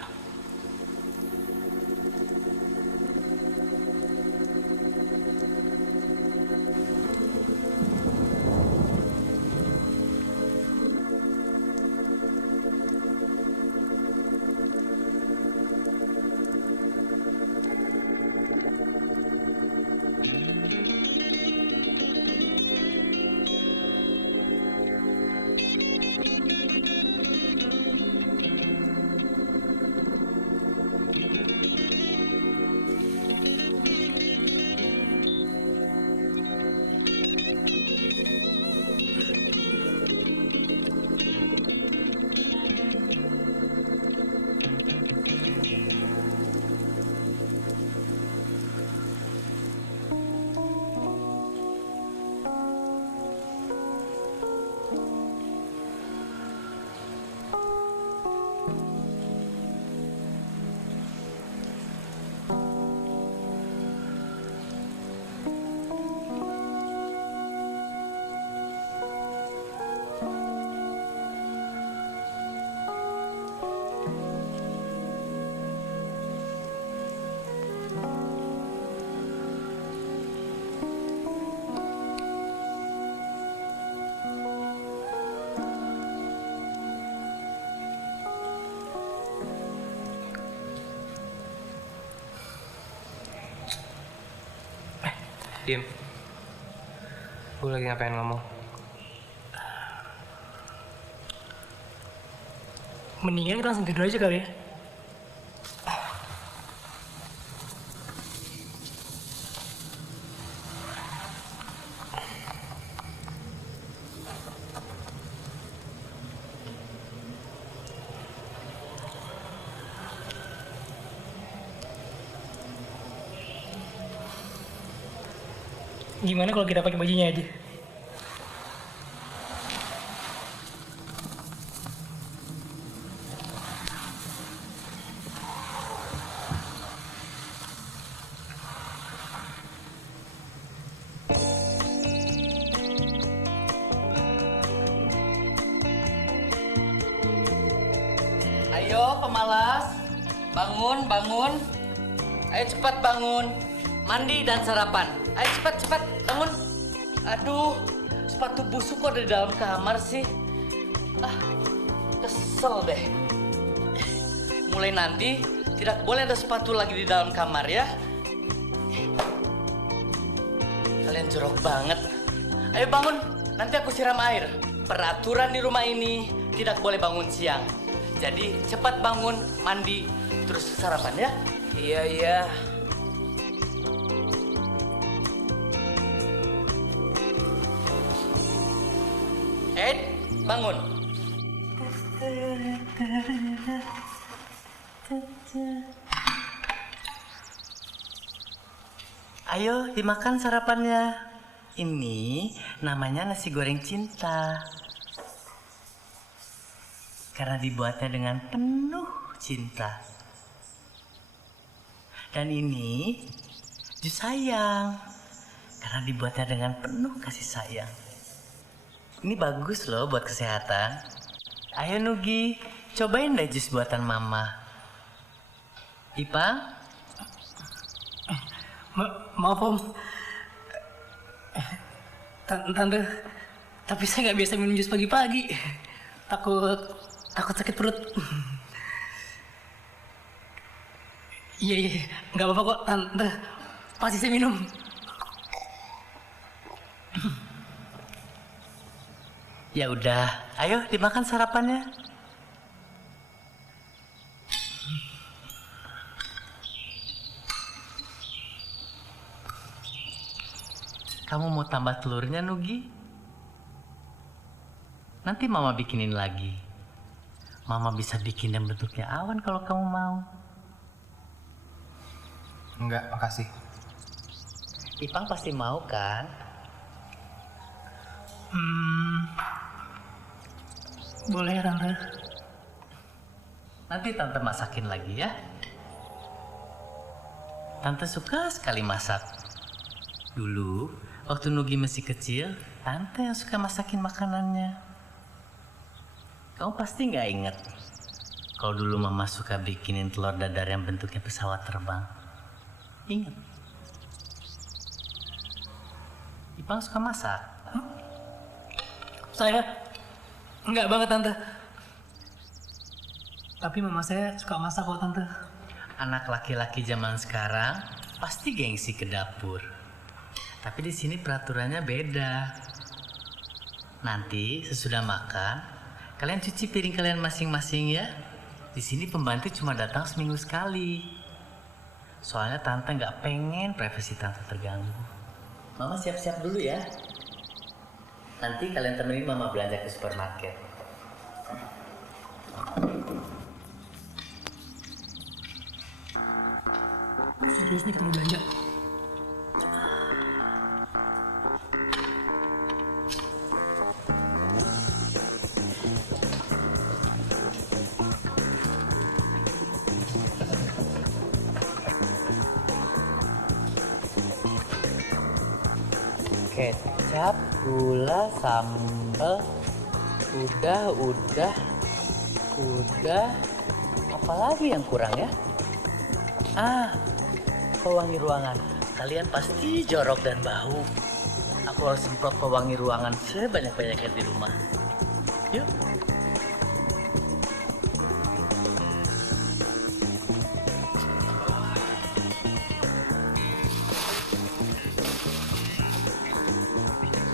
Diam. Gue lagi ngapain ngomong? Mendingan kita langsung tidur aja kali ya. Gimana kalau kita pakai bajunya aja? Ayo pemalas, bangun. Ayo cepat bangun, mandi dan sarapan. Ayo cepat, bangun. Aduh, sepatu busuk kok ada di dalam kamar sih. Kesel deh. Mulai nanti tidak boleh ada sepatu lagi di dalam kamar ya. Kalian jorok banget. Ayo bangun, nanti aku siram air. Peraturan di rumah ini tidak boleh bangun siang. Jadi cepat bangun, mandi, terus sarapan ya. Iya. Ed, bangun. Ayo dimakan sarapannya. Ini namanya nasi goreng cinta. Karena dibuatnya dengan penuh cinta. Dan ini jus sayang. Karena dibuatnya dengan penuh kasih sayang. Ini bagus loh buat kesehatan. Ayo Nugi, cobain deh jus buatan Mama. Ipang? Maaf Om. Tante, tapi saya nggak biasa minum jus pagi-pagi. Takut sakit perut. Iya, nggak apa-apa kok Tante. Pasti saya minum. Ya udah, ayo dimakan sarapannya. Kamu mau tambah telurnya, Nugi? Nanti Mama bikinin lagi. Mama bisa bikin yang bentuknya awan kalau kamu mau. Enggak, makasih. Ipang pasti mau kan? Boleh Tante. Nanti Tante masakin lagi ya. Tante suka sekali masak. Dulu, waktu Nugi masih kecil, Tante yang suka masakin makanannya. Kamu pasti nggak inget kalau dulu Mama suka bikinin telur dadar yang bentuknya pesawat terbang. Ingat? Ipang suka masak. Saya enggak banget Tante. Tapi mama saya suka masak kok Tante. Anak laki-laki zaman sekarang pasti gengsi ke dapur. Tapi di sini peraturannya beda. Nanti sesudah makan, kalian cuci piring kalian masing-masing ya. Di sini pembantu cuma datang seminggu sekali. Soalnya Tante nggak pengen privasi Tante terganggu. Mama siap-siap dulu ya. Nanti kalian temenin Mama belanja ke supermarket. Serius nih kita mau belanja. Kecap, gula, sambal, udah. Apalagi yang kurang ya? Pewangi ruangan. Kalian pasti jorok dan bau. Aku harus semprot pewangi ruangan sebanyak-banyaknya di rumah. Yuk.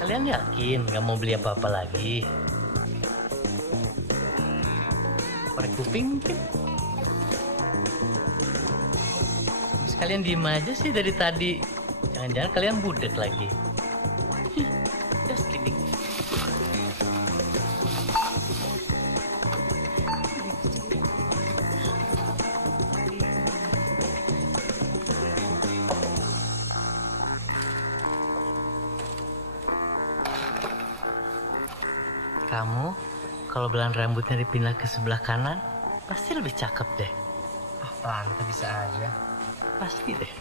Kalian yakin nggak mau beli apa-apa lagi? Korek kuping mungkin? Terus kalian diem aja sih dari tadi. Jangan-jangan kalian budek lagi. Just kidding. Kamu kalau belang rambutnya dipindah ke sebelah kanan, pasti lebih cakep deh. Tante bisa aja. Pasti deh.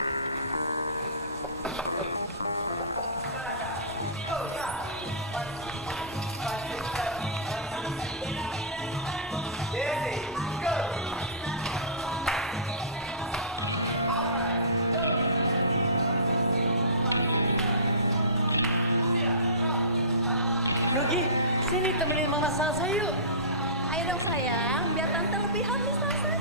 Nugi, sini temenin mama salsa yuk. Ayo dong sayang, biar tante lebih habis rasanya.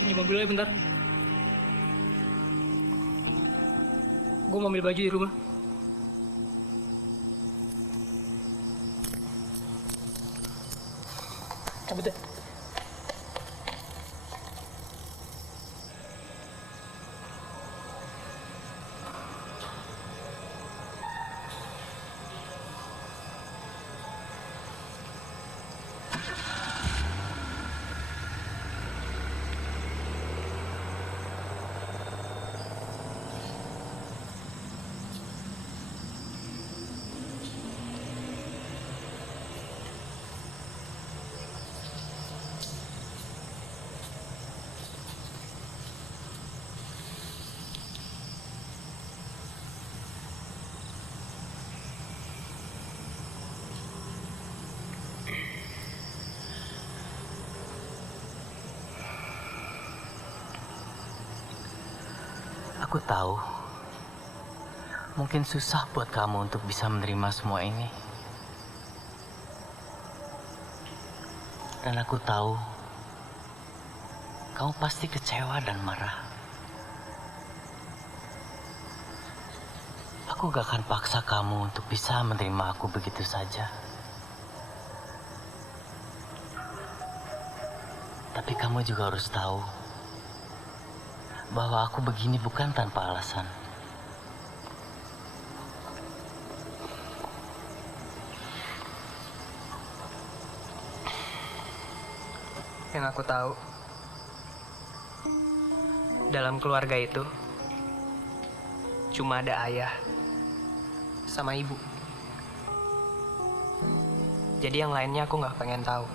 Ini mobilnya bentar. Gue mau ambil baju di rumah. Cabut deh. Aku tahu, mungkin susah buat kamu untuk bisa menerima semua ini. Dan aku tahu, kamu pasti kecewa dan marah. Aku gak akan paksa kamu untuk bisa menerima aku begitu saja. Tapi kamu juga harus tahu bahwa aku begini bukan tanpa alasan. Yang aku tahu, dalam keluarga itu cuma ada ayah sama ibu. Jadi yang lainnya aku nggak pengen tahu.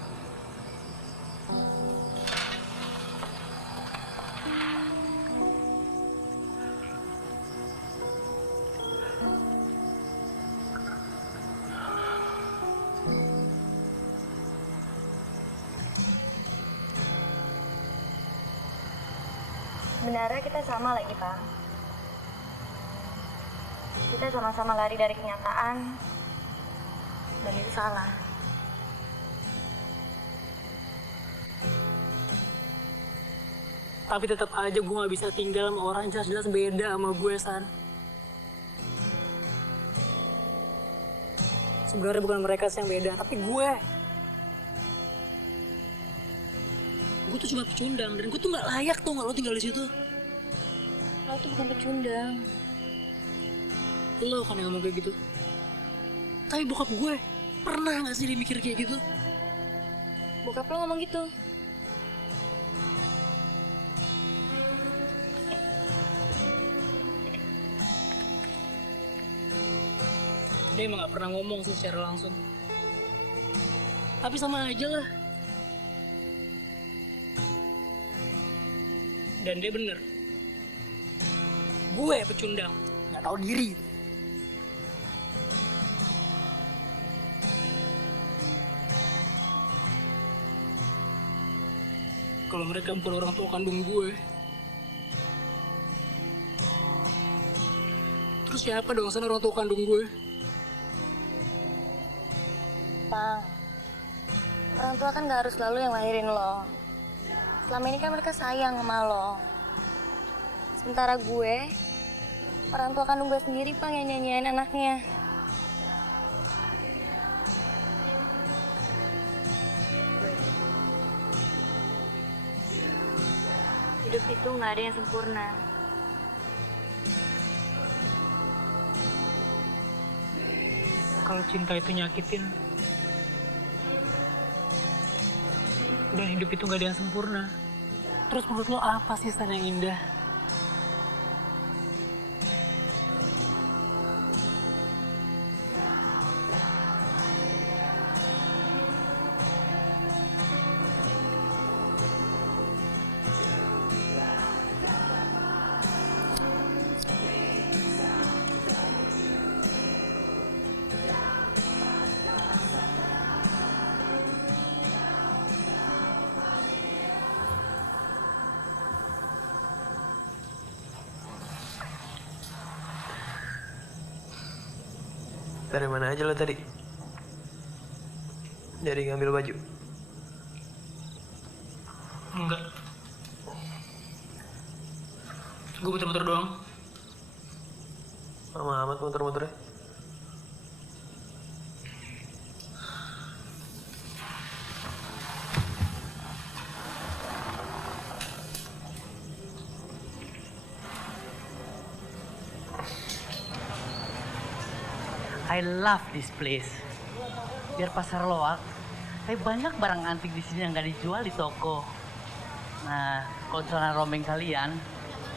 Sebenarnya kita sama lagi, Pak. Kita sama-sama lari dari kenyataan, dan itu salah. Tapi tetap aja gue gak bisa tinggal sama orang jelas-jelas beda sama gue, San. Sebenarnya bukan mereka sih yang beda, tapi gue. Gue tuh cuma pecundang, dan gue tuh gak layak tuh lo tinggal di situ. Lo tuh bukan pecundang. Lo kan yang ngomong kayak gitu. Tapi bokap gue pernah gak sih dia mikir kayak gitu? Bokap lo ngomong gitu. Dia emang gak pernah ngomong sih secara langsung. Tapi sama aja lah. Dan dia bener. Gue pecundang, gak tahu diri. Kalau mereka bukan orang tua kandung gue, terus siapa dong sana orang tua kandung gue? Bang, orang tua kan gak harus selalu yang lahirin lo. Selama ini kan mereka sayang sama lo. Sementara gue, orang tua kandung gue sendiri, Bang, yang nyanyiin anaknya. Hidup itu gak ada yang sempurna. Kalau cinta itu nyakitin, dan hidup itu gak ada yang sempurna. Terus menurut lo apa sih Stan yang indah? Dari mana aja lo tadi? Dari ngambil baju? Enggak. Gue muter-muter doang. Lama amat muter-muternya. I love this place. Biar pasar loak, tapi banyak barang antik di sini yang nggak dijual di toko. Nah, kalau celana rombeng kalian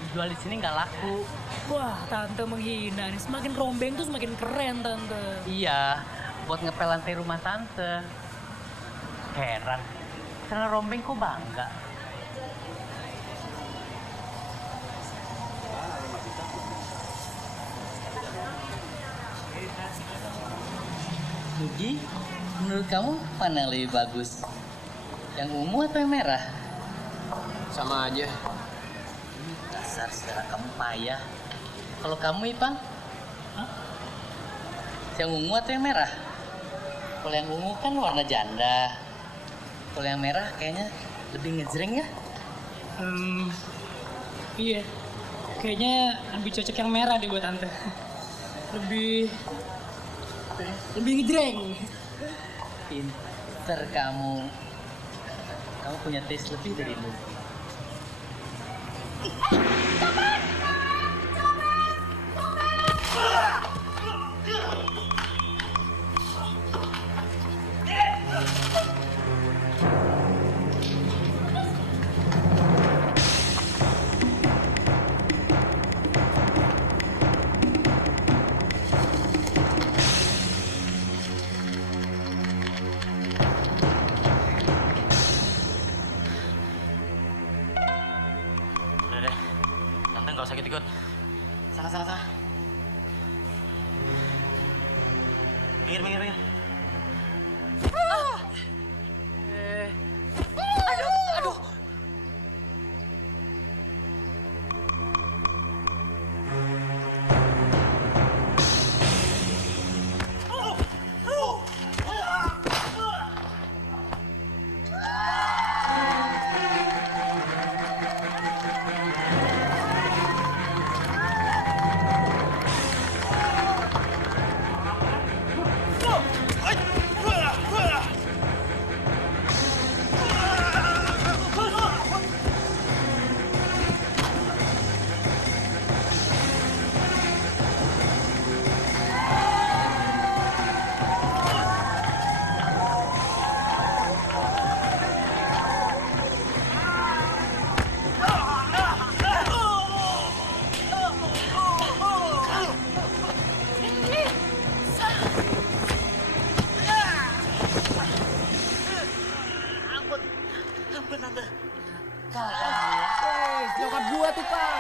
dijual di sini nggak laku. Wah, tante menghina nih. Semakin rombeng tuh semakin keren, tante. Iya, buat ngepel lantai rumah tante. Heran, celana rombeng kok bangga. Nugi, menurut kamu mana yang lebih bagus? Yang ungu atau yang merah? Sama aja. Dasar selera kamu payah. Kalau kamu, Ipang? Hah? Yang ungu atau yang merah? Kalau yang ungu kan warna janda. Kalau yang merah kayaknya lebih ngejreng ya? Iya. Kayaknya lebih cocok yang merah deh buat Tante. Lebih ngejreng. Pinter kamu. Kamu punya taste lebih dari lu. Udah deh, Tante nggak usah ikut-ikut. Sana. Minggir. Aduh. Nyokap gua tuh, Pak.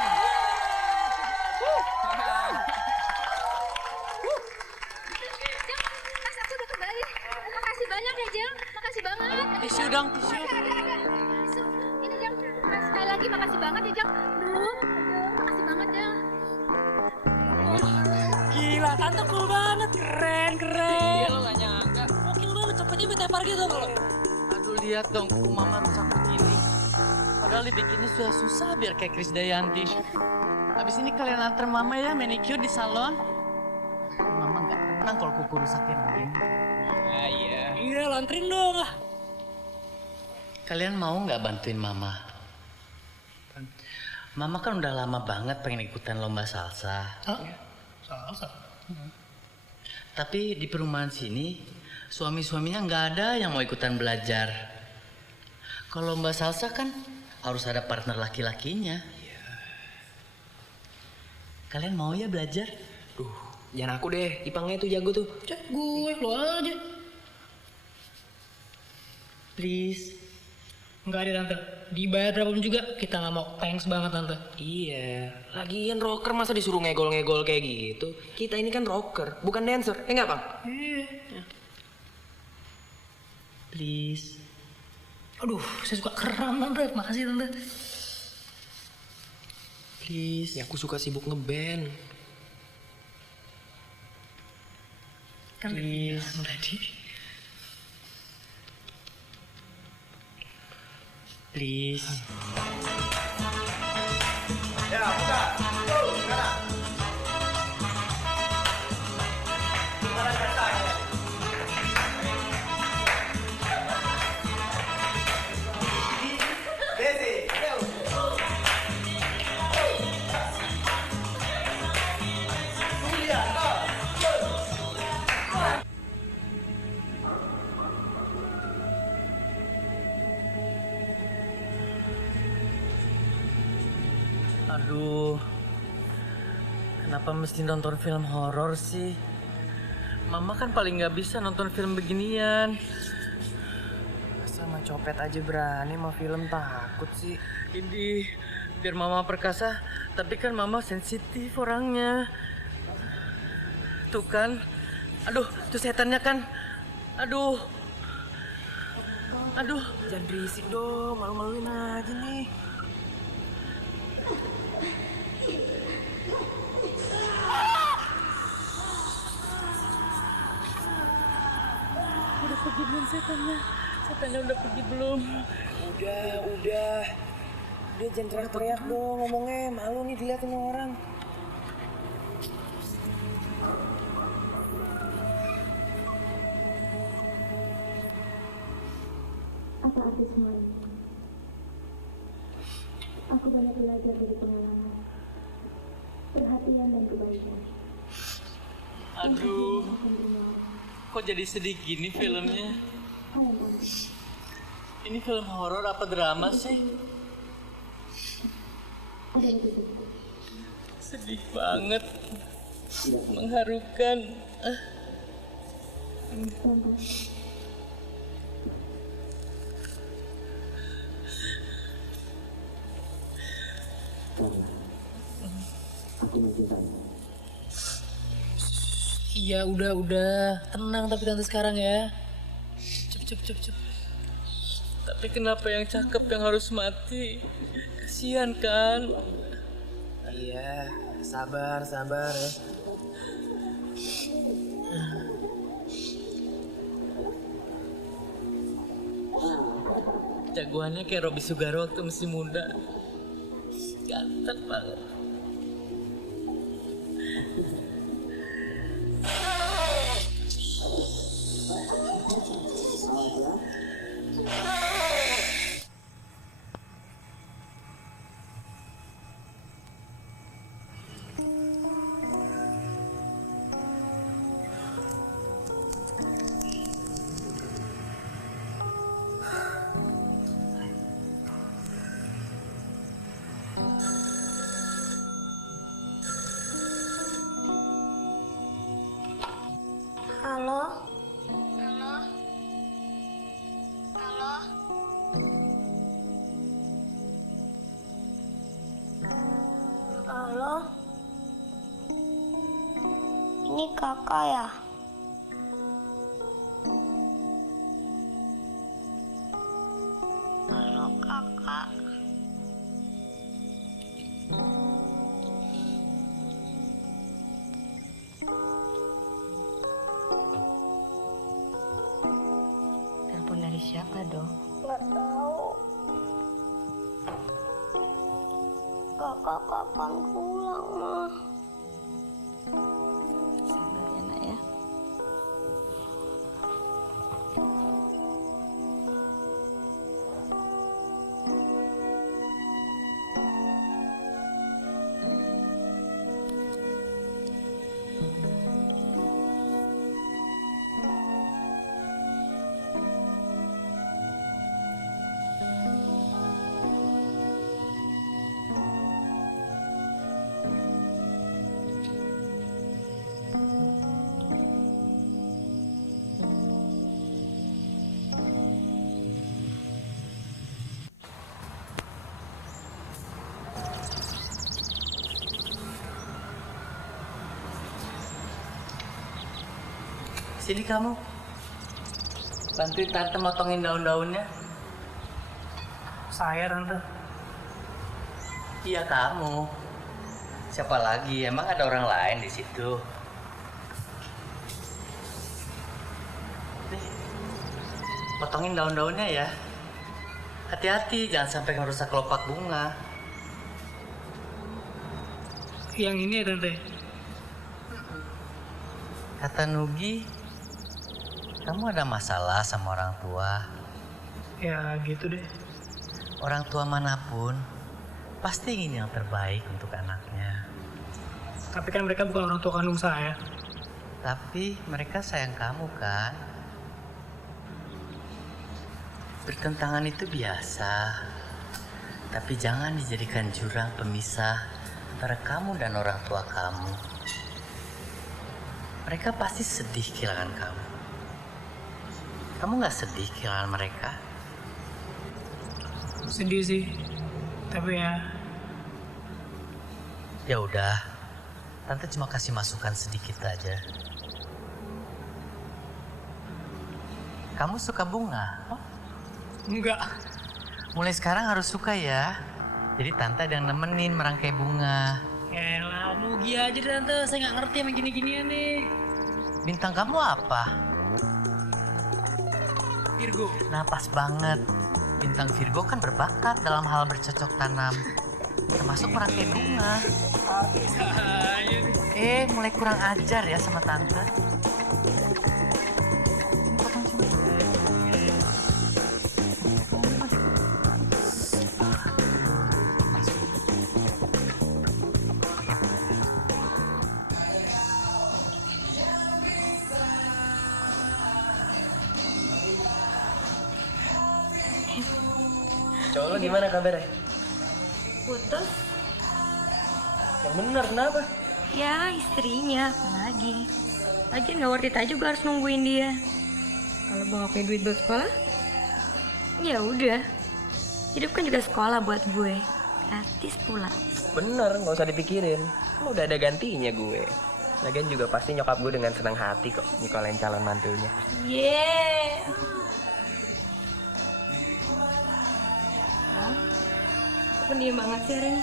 Tas aku udah kembali. Makasih banyak ya, Jeng. Makasih banget. Tisu dong, tisu. Tisu. Ini, Jeng. Sekali lagi makasih banget ya, Jeng. Belum. Makasih banget, Jeng. Gila, Tante cool banget. Keren. Iya, lo gak nyangka. Gokil banget, cepetnya betepar gitu kalau. Aduh, lihat dong kuku mama rusak begini. Padahal dibikinnya sudah susah biar kayak Krisdayanti. Habis ini kalian antar mama ya manicure di salon. Mama nggak tenang kalau kuku rusaknya begini. Iya, lanterin dong lah. Kalian mau nggak bantuin mama? Mama kan udah lama banget pengen ikutan lomba salsa. Salsa? Tapi di perumahan sini, suami-suaminya nggak ada yang mau ikutan belajar. Kalau lomba salsa kan harus ada partner laki-lakinya. Kalian mau ya belajar? Jangan aku deh, Ipangnya itu jago tuh. Gue, lo aja. Please. Enggak ada, Tante. Dibayar berapapun juga, kita nggak mau. Thanks banget, Tante. Iya, lagian rocker masa disuruh ngegol-ngegol kayak gitu. Kita ini kan rocker, bukan dancer. Enggak, Bang? Iya. Please. Aduh, saya suka keren, Tante. Makasih, Tante. Please. Ya, aku suka sibuk ngeband. Kan please. Tadi. Please. Ya, buka. Tuh, sekarang. Aduh, kenapa mesti nonton film horor sih? Mama kan paling nggak bisa nonton film beginian. Sama copet aja berani mau film takut sih. Ini biar mama perkasa, tapi kan mama sensitif orangnya. Tuh kan, aduh, tuh setannya kan, aduh. Jangan berisik dong, malu-maluin aja nih. Udah pergi belum setannya? Setannya udah pergi belum? Udah. Dia jangan teriak-teriak dong ngomongnya. Malu nih dilihatin orang. Apa arti semua ini? Aku banyak belajar dari pengalaman, perhatian dan kebaikan. Aduh, kok jadi sedih gini filmnya? Ini film horor apa drama sih? Sedih banget, mengharukan. Iya udah tenang tapi tante sekarang ya. Cep. Tapi kenapa yang cakep yang harus mati? Kasihan kan? Iya, sabar ya. Jagoannya kayak Robby Sugaro waktu masih muda. Ganteng banget. Halo? Halo? Ini kakak ya? Halo kakak. Telepon dari siapa dong? Nggak tahu. Kakak kapan pulang, Mah? Sabar ya, Nak ya. Sini kamu. Bantuin tante motongin daun-daunnya. Saya tante. Iya kamu. Siapa lagi? Emang ada orang lain di situ? Nih, potongin daun-daunnya ya. Hati-hati, jangan sampai merusak kelopak bunga. Yang ini ya tante. Kata Nugi, kamu ada masalah sama orang tua. Ya gitu deh. Orang tua manapun pasti ingin yang terbaik untuk anaknya. Tapi kan mereka bukan orang tua kandung saya. Tapi mereka sayang kamu kan? Pertentangan itu biasa. Tapi jangan dijadikan jurang pemisah antara kamu dan orang tua kamu. Mereka pasti sedih kehilangan kamu. Kamu nggak sedih kehilangan mereka? Sedih sih. Tapi ya. Ya udah, tante cuma kasih masukan sedikit aja. Kamu suka bunga? Enggak. Mulai sekarang harus suka ya. Jadi tante ada yang nemenin merangkai bunga. Elah, Nugi aja deh tante, saya nggak ngerti sama gini-ginian nih. Bintang kamu apa? Virgo. Nah pas banget. Bintang Virgo kan berbakat dalam hal bercocok tanam. Termasuk merangkai bunga. Mulai kurang ajar ya sama tante. Cowok lo gimana kabarnya? Putus? Yang benar kenapa? Ya istrinya, apalagi. Lagian nggak worth it aja gue harus nungguin dia. Kalau gue nggak punya duit buat sekolah, ya udah. Hidup kan juga sekolah buat gue, gratis pula. Bener, nggak usah dipikirin. Lo udah ada gantinya gue. Lagian juga pasti nyokap gue dengan senang hati kok nyekolahin calon mantunya. Yeah. Pendiam banget sih hari ini.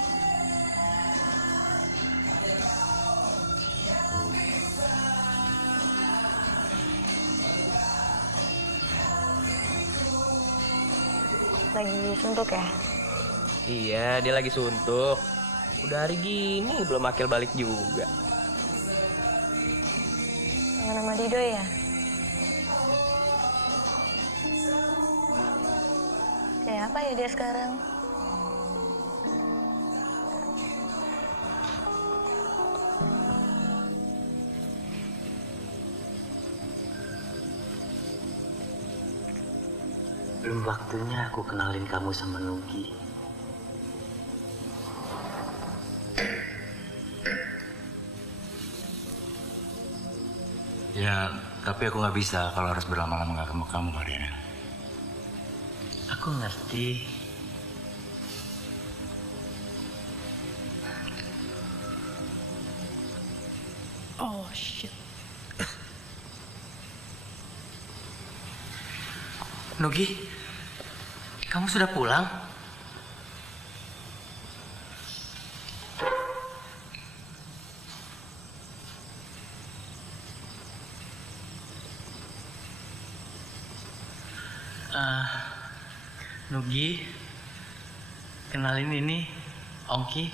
Lagi suntuk ya? Iya, dia lagi suntuk. Udah hari gini belum akil balik juga. Yang nama Dido ya? Kayak apa ya dia sekarang? Belum waktunya aku kenalin kamu sama Nugi. Ya, tapi aku nggak bisa kalau harus berlama-lama nggak ketemu kamu, Mariana. Aku ngerti. Oh shit. Nugi, kamu sudah pulang? Nugi, kenalin ini Ongki.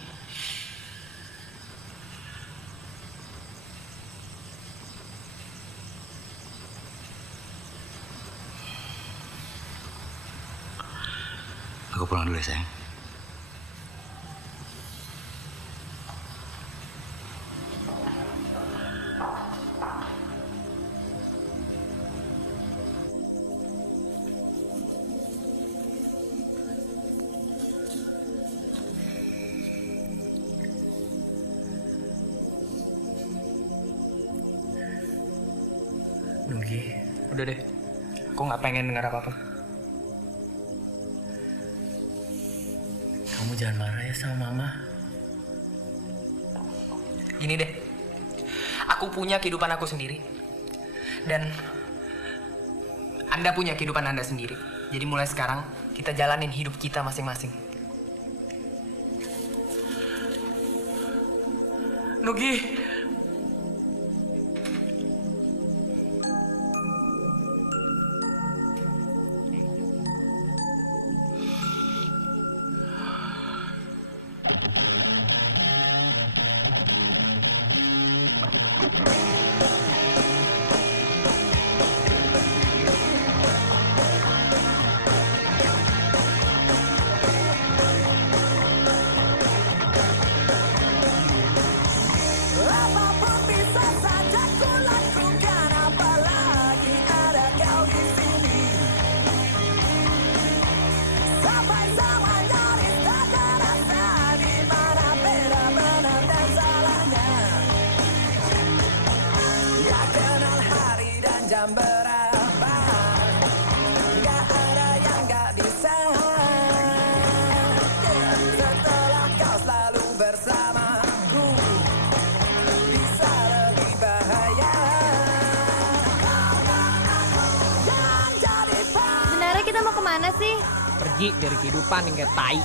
Aku pulang dulu ya, sayang. Nugi, udah deh. Aku nggak pengen dengar apa-apa. Kamu jangan marah ya sama Mama. Gini deh, aku punya kehidupan aku sendiri. Dan Anda punya kehidupan Anda sendiri. Jadi mulai sekarang, kita jalanin hidup kita masing-masing. Nugi. Apapun bisa saja ku lakukan, apalagi ada kau di sini. Sampai semua nyaris tak terasa, di mana beda benar dan salahnya. Ya kenal hari dan jam berapa, gak ada yang gak bisa. Setelah kau selalu bersamaku, bisa lebih bahaya. Sebenarnya kita mau kemana sih? Pergi dari kehidupan yang kayak tai.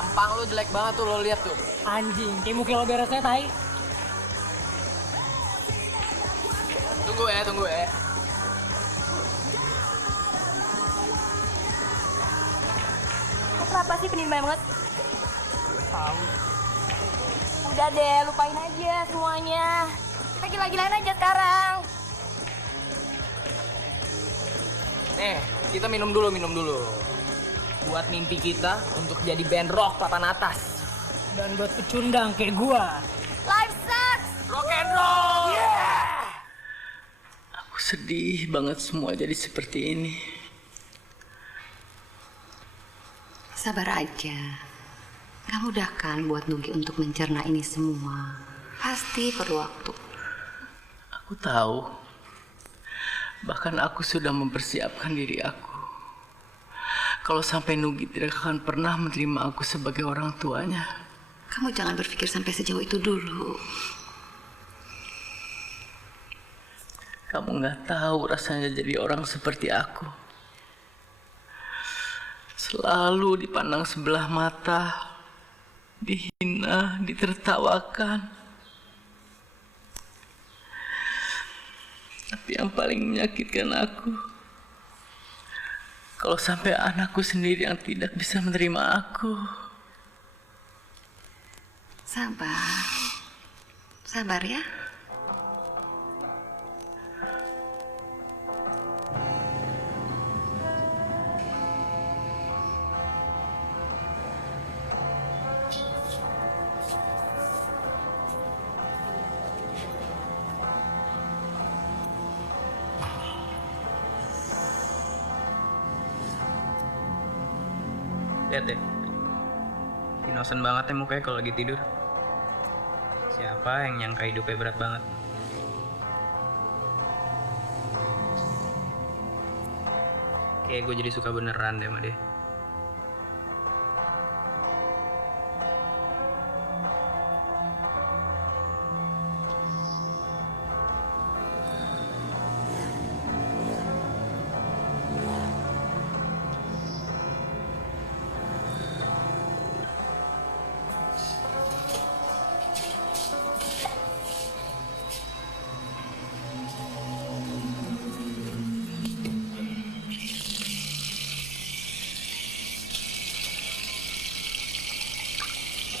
Tampang lu jelek banget tuh, lo lihat tuh. Anjing, kayak muka lo beresnya, tai. Tunggu ya. Kenapa sih penin banget? Tahu. Udah deh, lupain aja semuanya. Kita gila-gilain aja sekarang. Kita minum dulu. Buat mimpi kita untuk jadi band rock papan atas. Dan buat pecundang kayak gua. Life sucks! Rock and roll! Yeah! Aku sedih banget semua jadi seperti ini. Sabar aja. Gak mudah kan buat Nugi untuk mencerna ini semua. Pasti perlu waktu. Aku tahu. Bahkan aku sudah mempersiapkan diri aku. Kalau sampai Nugi tidak akan pernah menerima aku sebagai orang tuanya. Kamu jangan berpikir sampai sejauh itu dulu. Kamu nggak tahu rasanya jadi orang seperti aku. Selalu dipandang sebelah mata, dihina, ditertawakan. Tapi yang paling menyakitkan aku, kalau sampai anakku sendiri yang tidak bisa menerima aku. Sabar ya. Lihat deh, innocent banget ya mukanya kalau lagi tidur. Siapa yang nyangka hidupnya berat banget? Kayak gue jadi suka beneran deh sama dia.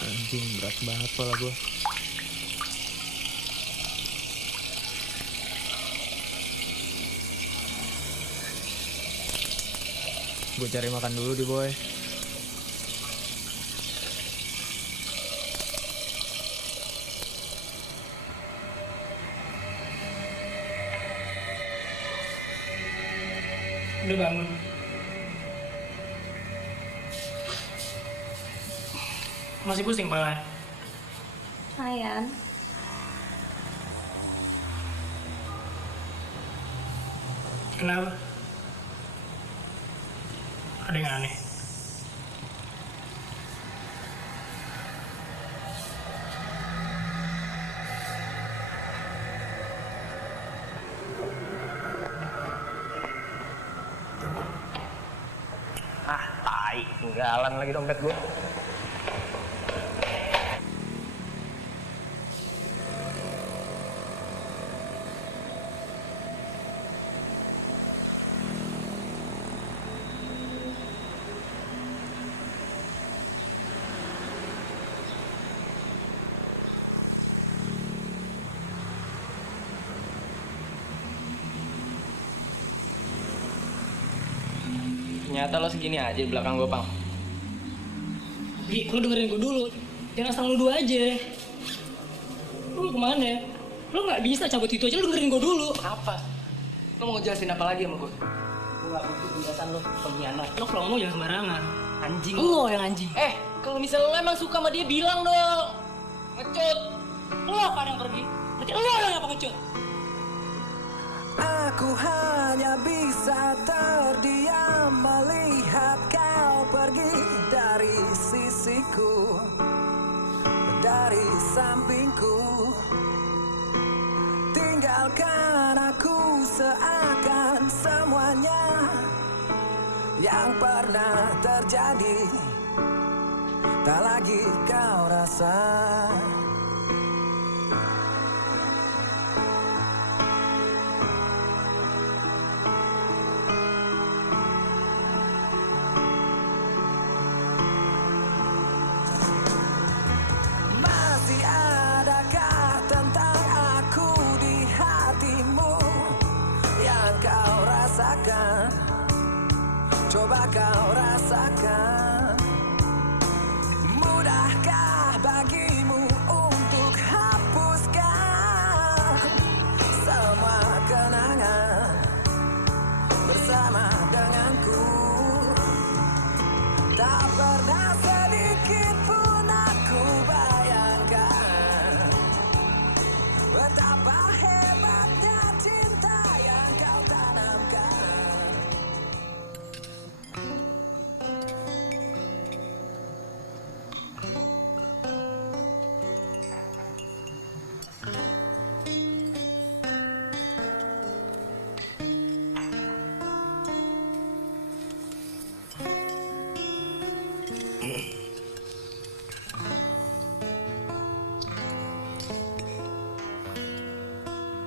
Anjing, berat banget kepala gue. Gue cari makan dulu di boy. Udah bangun. Masih pusing kepala? Sayang. Kenapa? Ada yang aneh? Tai, tinggalan lagi dompet gue. Ternyata lo segini aja di belakang gue, Pang. Gi, lo dengerin gue dulu. Jangan asal nuduh aja. Lo mau kemana? Lo nggak bisa cabut itu aja, lo dengerin gue dulu. Apa? Lo mau ngejelasin apa lagi sama gue? Gue gak butuh penjelasan lo, pengkhianat. Lo kalau ngomong jangan sembarangan. Anjing. Lo yang anjing. Kalau misalnya lo emang suka sama dia, bilang dong. Ngecut. Lo kan yang pergi. Berarti lo yang apa ngecut? Aku hanya bisa terdiam melihat kau pergi dari sisiku, dari sampingku. Tinggalkan aku seakan semuanya yang pernah terjadi tak lagi kau rasa. Masih adakah tentang aku di hatimu yang kau rasakan? Coba kau rasakan. Mudahkah bagimu untuk hapuskan semua kenangan bersama denganku? Tak pernah sedikit pun aku bayangkan betapa hebatnya cinta yang kau tanamkan.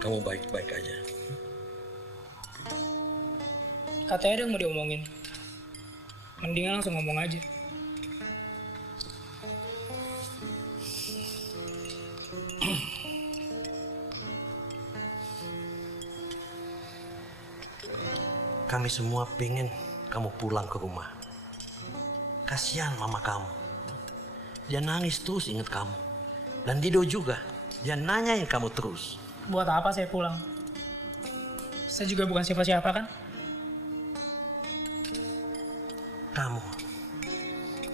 Kamu baik-baik aja. Katanya ada yang mau diomongin. Mendingan langsung ngomong aja. Kami semua pengen kamu pulang ke rumah. Kasihan mama kamu. Dia nangis terus ingat kamu. Dan Dido juga. Dia nanyain kamu terus. Buat apa saya pulang? Saya juga bukan siapa-siapa kan?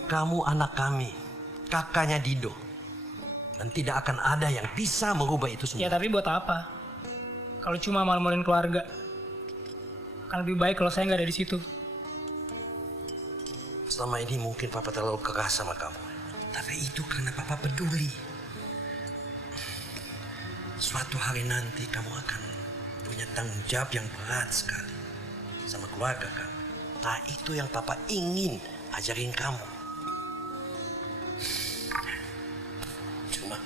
Kamu anak kami, kakaknya Dido. Dan tidak akan ada yang bisa merubah itu semua. Ya tapi buat apa? Kalau cuma mal-malin keluarga. Kan lebih baik kalau saya nggak ada di situ. Selama ini mungkin Papa terlalu keras sama kamu. Tapi itu karena Papa peduli. Suatu hari nanti kamu akan punya tanggung jawab yang berat sekali sama keluarga kamu. Nah itu yang Papa ingin ajarin kamu. Cuma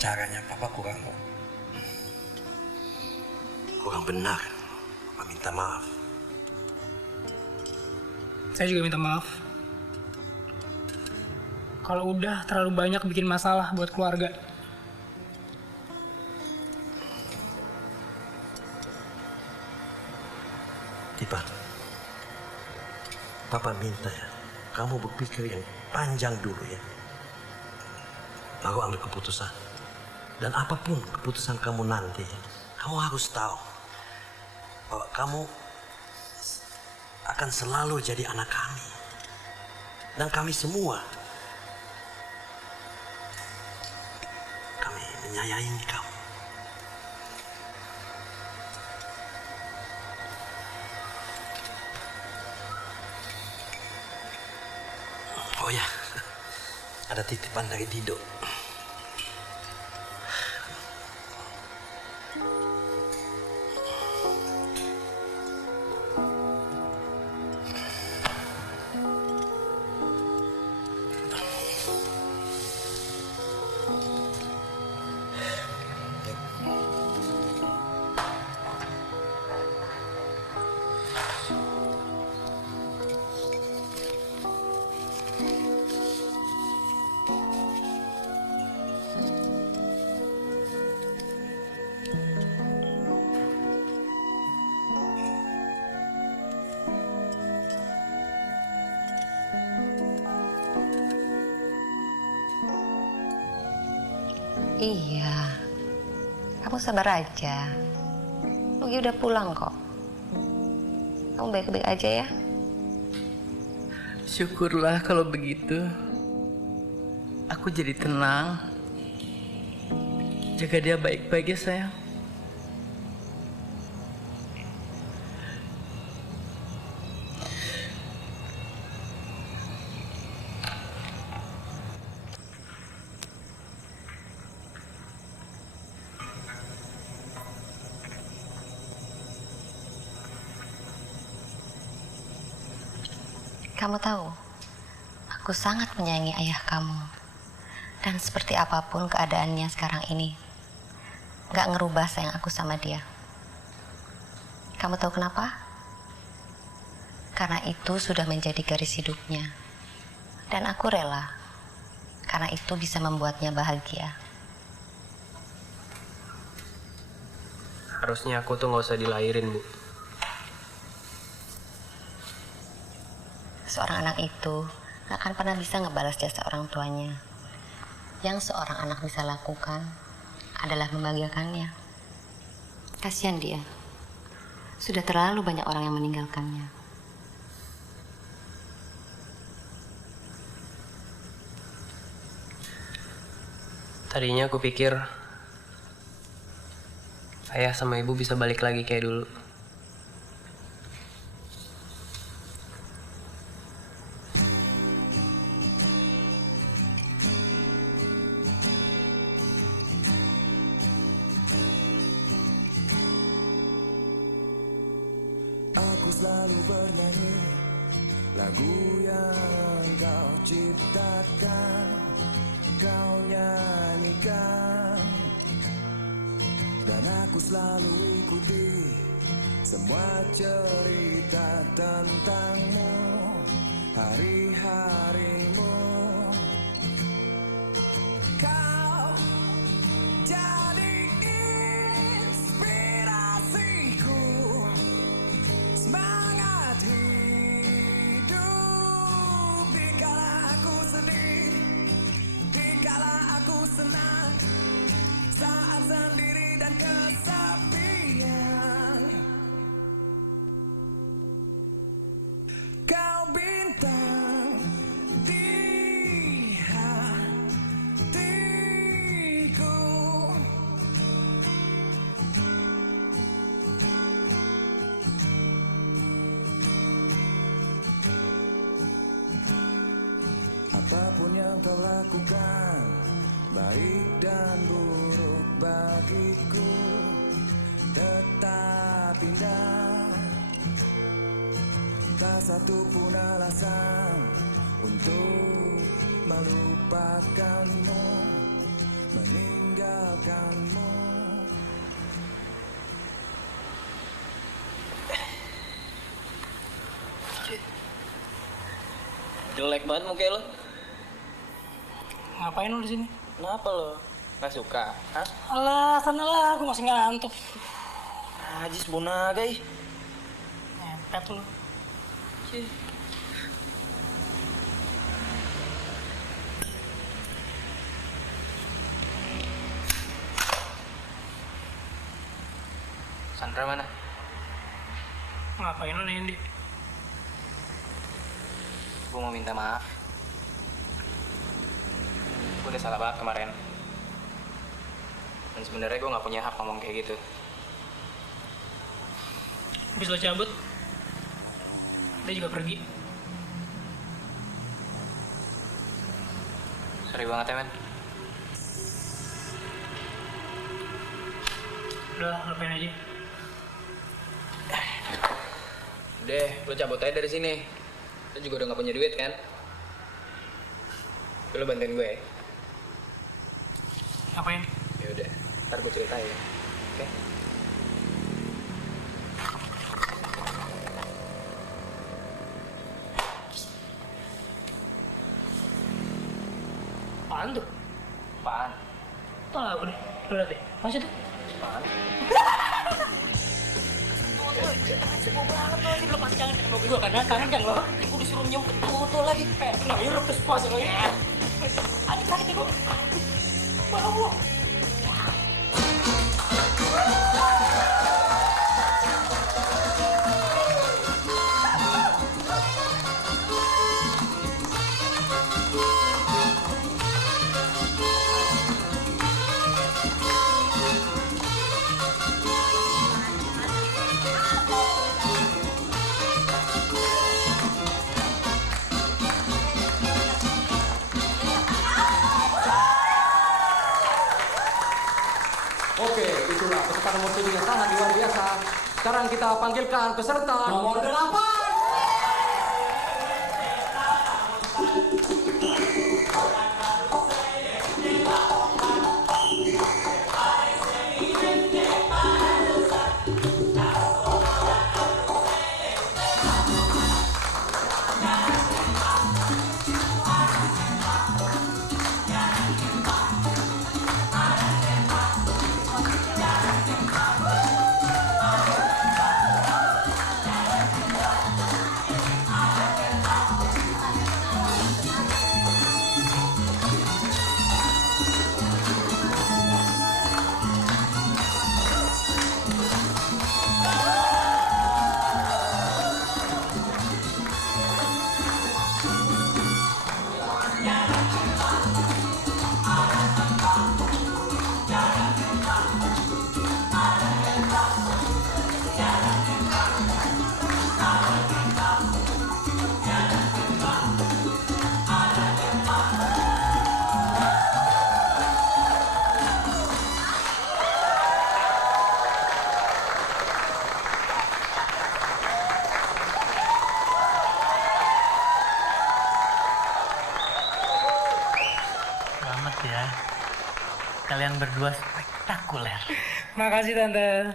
caranya Papa kurang benar. Papa minta maaf. Saya juga minta maaf. Kalau udah terlalu banyak bikin masalah buat keluarga. Ipan, Papa minta ya, kamu berpikir yang panjang dulu ya. Baru ambil keputusan. Dan apapun keputusan kamu nanti, kamu harus tahu bahwa kamu akan selalu jadi anak kami. Dan kami semua, kami menyayangi kamu. Oh ya, ada titipan dari Dido. Iya, kamu sabar aja. Lugi udah pulang kok. Kamu baik-baik aja ya. Syukurlah kalau begitu. Aku jadi tenang. Jaga dia baik-baik ya sayang. Kamu tahu, Aku sangat menyayangi ayah kamu. Dan seperti apapun keadaannya sekarang ini, gak ngerubah sayang aku sama dia. Kamu tahu kenapa? Karena itu sudah menjadi garis hidupnya. Dan aku rela, karena itu bisa membuatnya bahagia. Harusnya aku tuh nggak usah dilahirin, Bu. Seorang anak itu gak akan pernah bisa ngebalas jasa orang tuanya. Yang seorang anak bisa lakukan adalah membahagiakannya. Kasihan dia. Sudah terlalu banyak orang yang meninggalkannya. Tadinya aku pikir ayah sama ibu bisa balik lagi kayak dulu. Aku selalu bernyanyi lagu yang kau ciptakan, kau nyanyikan, dan aku selalu ikuti semua cerita tentangmu, hari-harimu. Kau jadi inspirasiku, semangat hidup dikala aku sedih, dikala aku senang, saat sendiri dan kesepian. Kau bintang di hatiku. Apapun yang kau lakukan, baik dan buruk bagiku, tetap indah. Tak satu pun alasan untuk melupakanmu, meninggalkanmu. Jelek banget muka lo. Ngapain lu di sini? Kenapa lo? Nggak suka? Hah? Alah, sana lah, aku masih ngantuk. Najis bonaga ih. Ngepet lu. Sandra mana? Ngapain lu nih, Indi? Gue mau minta maaf. Gue udah salah banget kemarin. Dan sebenarnya gue nggak punya hak ngomong kayak gitu. Habis lo cabut, dia juga pergi. Sorry banget ya, men. Udah, lupain aja. Udah, lo cabut aja dari sini. Lo juga udah nggak punya duit kan? Lo bantuin gue. Ngapain? Ya udah, ntar gue ceritain. Oke? Apaan tuh? Apaan? Tahu deh. Lu lihat deh. Masih tuh. Apaan? Sibuk banget tuh, ini lo pasti jangan ketemu gue karena jangan lo. Gue disuruh nyium tuh lagi. Nah, yuk terus puasa lagi. Adik sakit nih gue. Bau. Oke, itulah peserta nomor 7 yang sangat luar biasa. Sekarang kita panggilkan peserta nomor 8. Selamat ya. Kalian berdua spektakuler. Makasih Tante.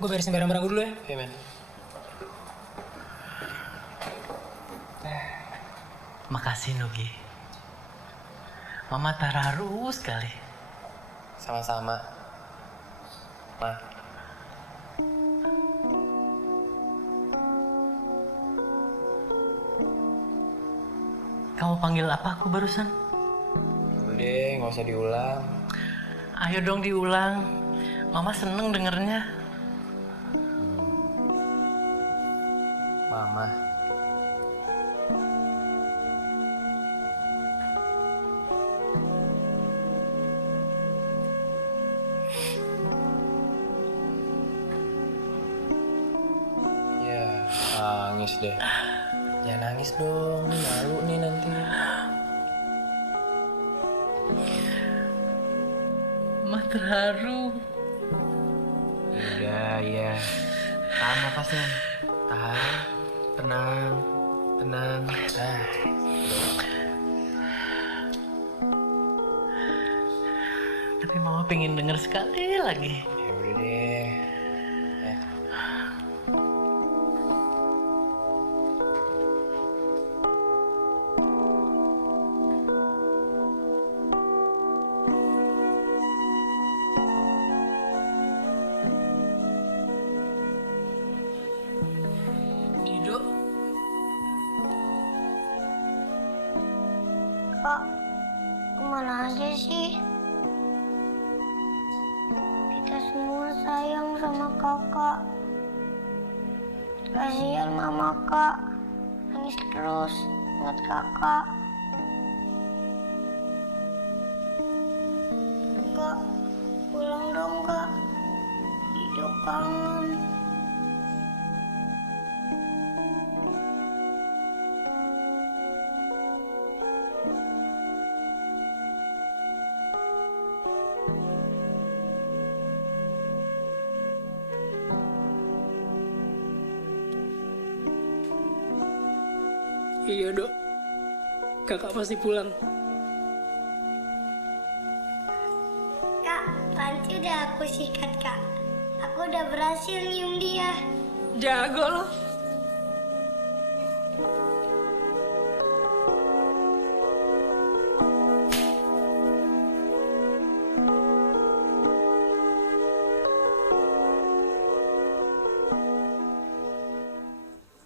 Gue beresin barang-barang gue dulu ya. Iya, men. Makasih Nugi. Mama terharu sekali. Sama-sama. Ma. Kamu panggil apa aku barusan? Udah deh, nggak usah diulang. Ayo dong diulang. Mama seneng dengernya. Mama. Ya, nangis deh. Jangan nangis dong, malu nih nanti. Mama terharu. Udah, ya. Tahan nafasnya. Tahan. Tenang. Tenang. Nah. Tapi Mama pengen denger sekali lagi. Ya udah deh. Ya. Dido. Kak, kemana aja sih? Kita semua sayang sama kakak. Kasihan mama kak, nangis terus ingat kakak. Kak, pulang dong kak. Hidup kangen. Iya dok, kakak pasti pulang. Kak, Panci udah aku sikat kak. Aku udah berhasil nyium dia. Jago loh.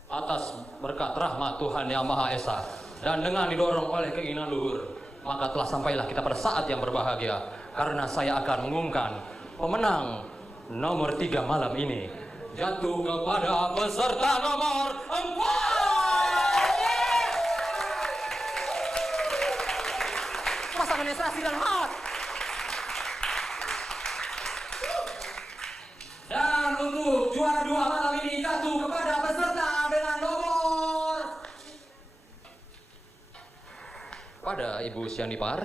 Atas berkat rahmat Tuhan Yang Maha Esa dan dengan didorong oleh keinginan luhur, maka telah sampailah kita pada saat yang berbahagia, karena saya akan mengumumkan pemenang nomor 3 malam ini jatuh kepada peserta nomor 4. Pasangan Esrasi dan Mat. Dan untuk juara 2 malam ini jatuh kepada peserta dengan nomor pada Ibu Sianipar,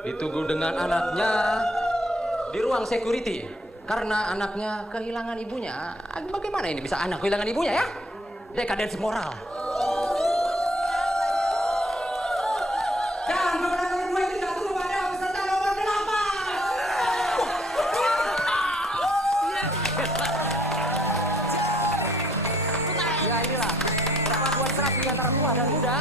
ditunggu dengan anaknya di ruang security karena anaknya kehilangan ibunya. Bagaimana ini bisa anak kehilangan ibunya ya? Dekadensi moral. Dan pemenang nomor 2 itu jatuh kepada peserta nomor 8. Ya inilah perpaduan serasi antara tua dan muda.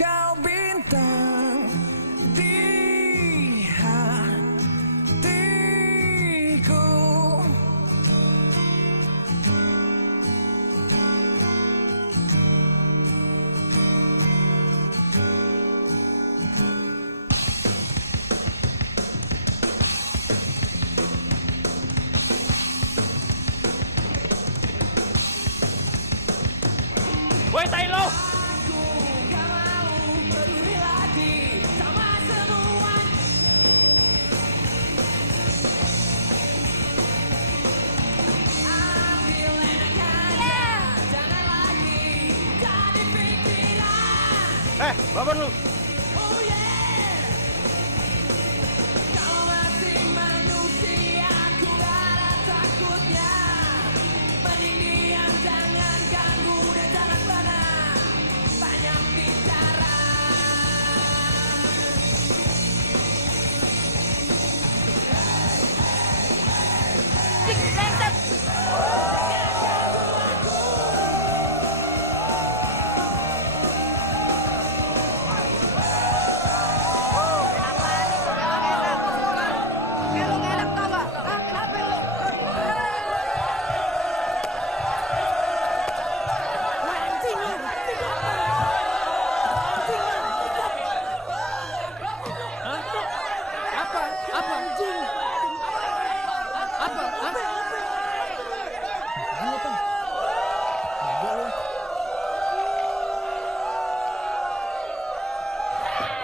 Kau bintang di hatiku. Woi Tailo! Bapak telepon lu. Kau masih manusia, aku gak ada takutnya. Mending diam, jangan ganggu dan jangan pernah banyak bicara.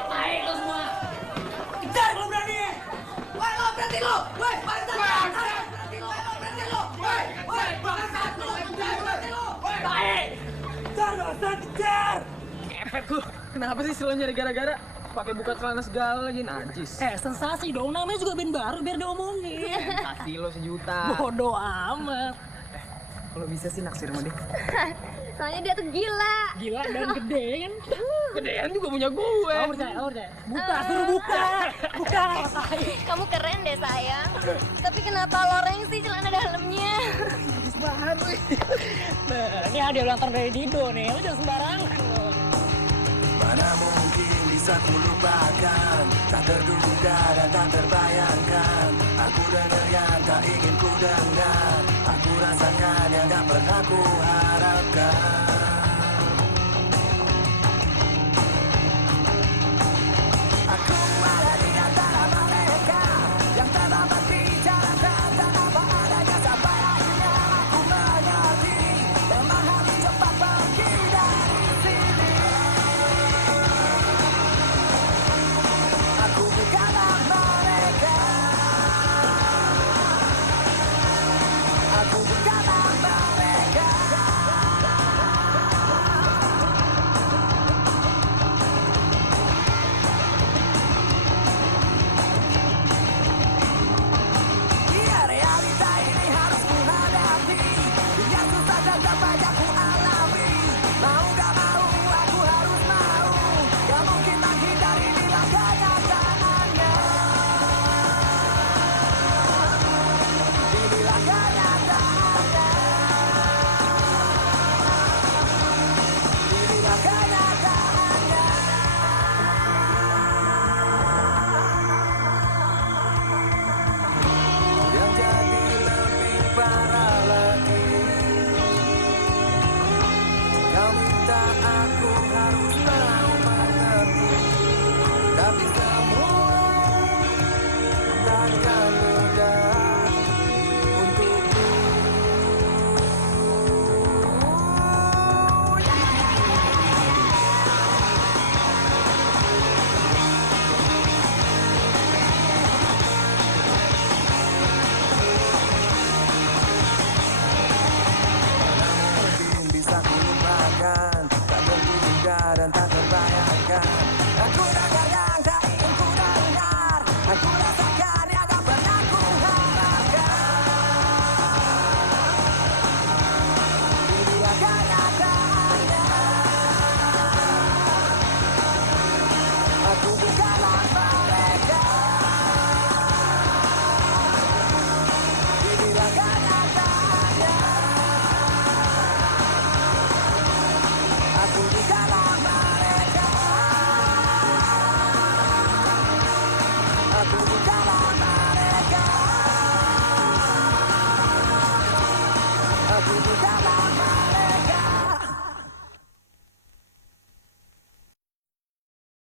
Baik lo semua. Kejar kalau berani. Woi lo berhenti lo. Woi bangsat. Berhenti lo. Berhenti lo. Woi bangsat lo. Berhenti lo. Baik. Kejar bangsat kejar. Kepet lu. Kenapa sih selalu nyari gara-gara? Pakai buka celana segala lagi najis. Sensasi dong, namanya juga band baru biar diomongin. Kasih lo 1 juta. Bodoh amat. Kalau bisa sih naksir sama dia. Soalnya dia tuh gila. Gila dan gede kan? Gedean juga punya gue. Oh percaya. Buka, suruh buka. Buka. Kamu keren deh sayang. Tapi kenapa loreng sih celana dalamnya? Bagus banget. Nah, ini hadiah ulang tahun dari Dido nih, lo jangan sembarangan lo. Mana mungkin bisa ku lupakan, tak terduga dan tak terbayangkan. Aku dengar yang tak ingin ku dengar, aku rasakan yang tak pernah ku harapkan. Aku ada di antara mereka yang terlambat bicara tentang apa adanya sampai akhirnya aku mengerti. Memang harus cepat pergi dari sini. Aku bukanlah mereka. Aku bukanlah mereka. Iya, realita ini harus ku hadapi. Yang susah dan tak banyak ku alami. Mau gak mau, aku harus mau. Gak mungkin menghindari bila kenyataannya. Inilah kenyataannya. Inilah kenyataannya. Yang jadi lebih parah lagi, kau minta aku harus mau mengerti, tapi semua takkan mudah untukku. Mungkin bisa ku lupakan, tak terduga dan tak terbayangkan. Aku dengar yang tak ingin ku dengar, aku rasakan yang tak pernah ku harapkan. Inilah kenyataannya. Aku bukanlah mereka. Inilah kenyataannya. Aku bukanlah mereka. Aku bukanlah mereka. Aku bukanlah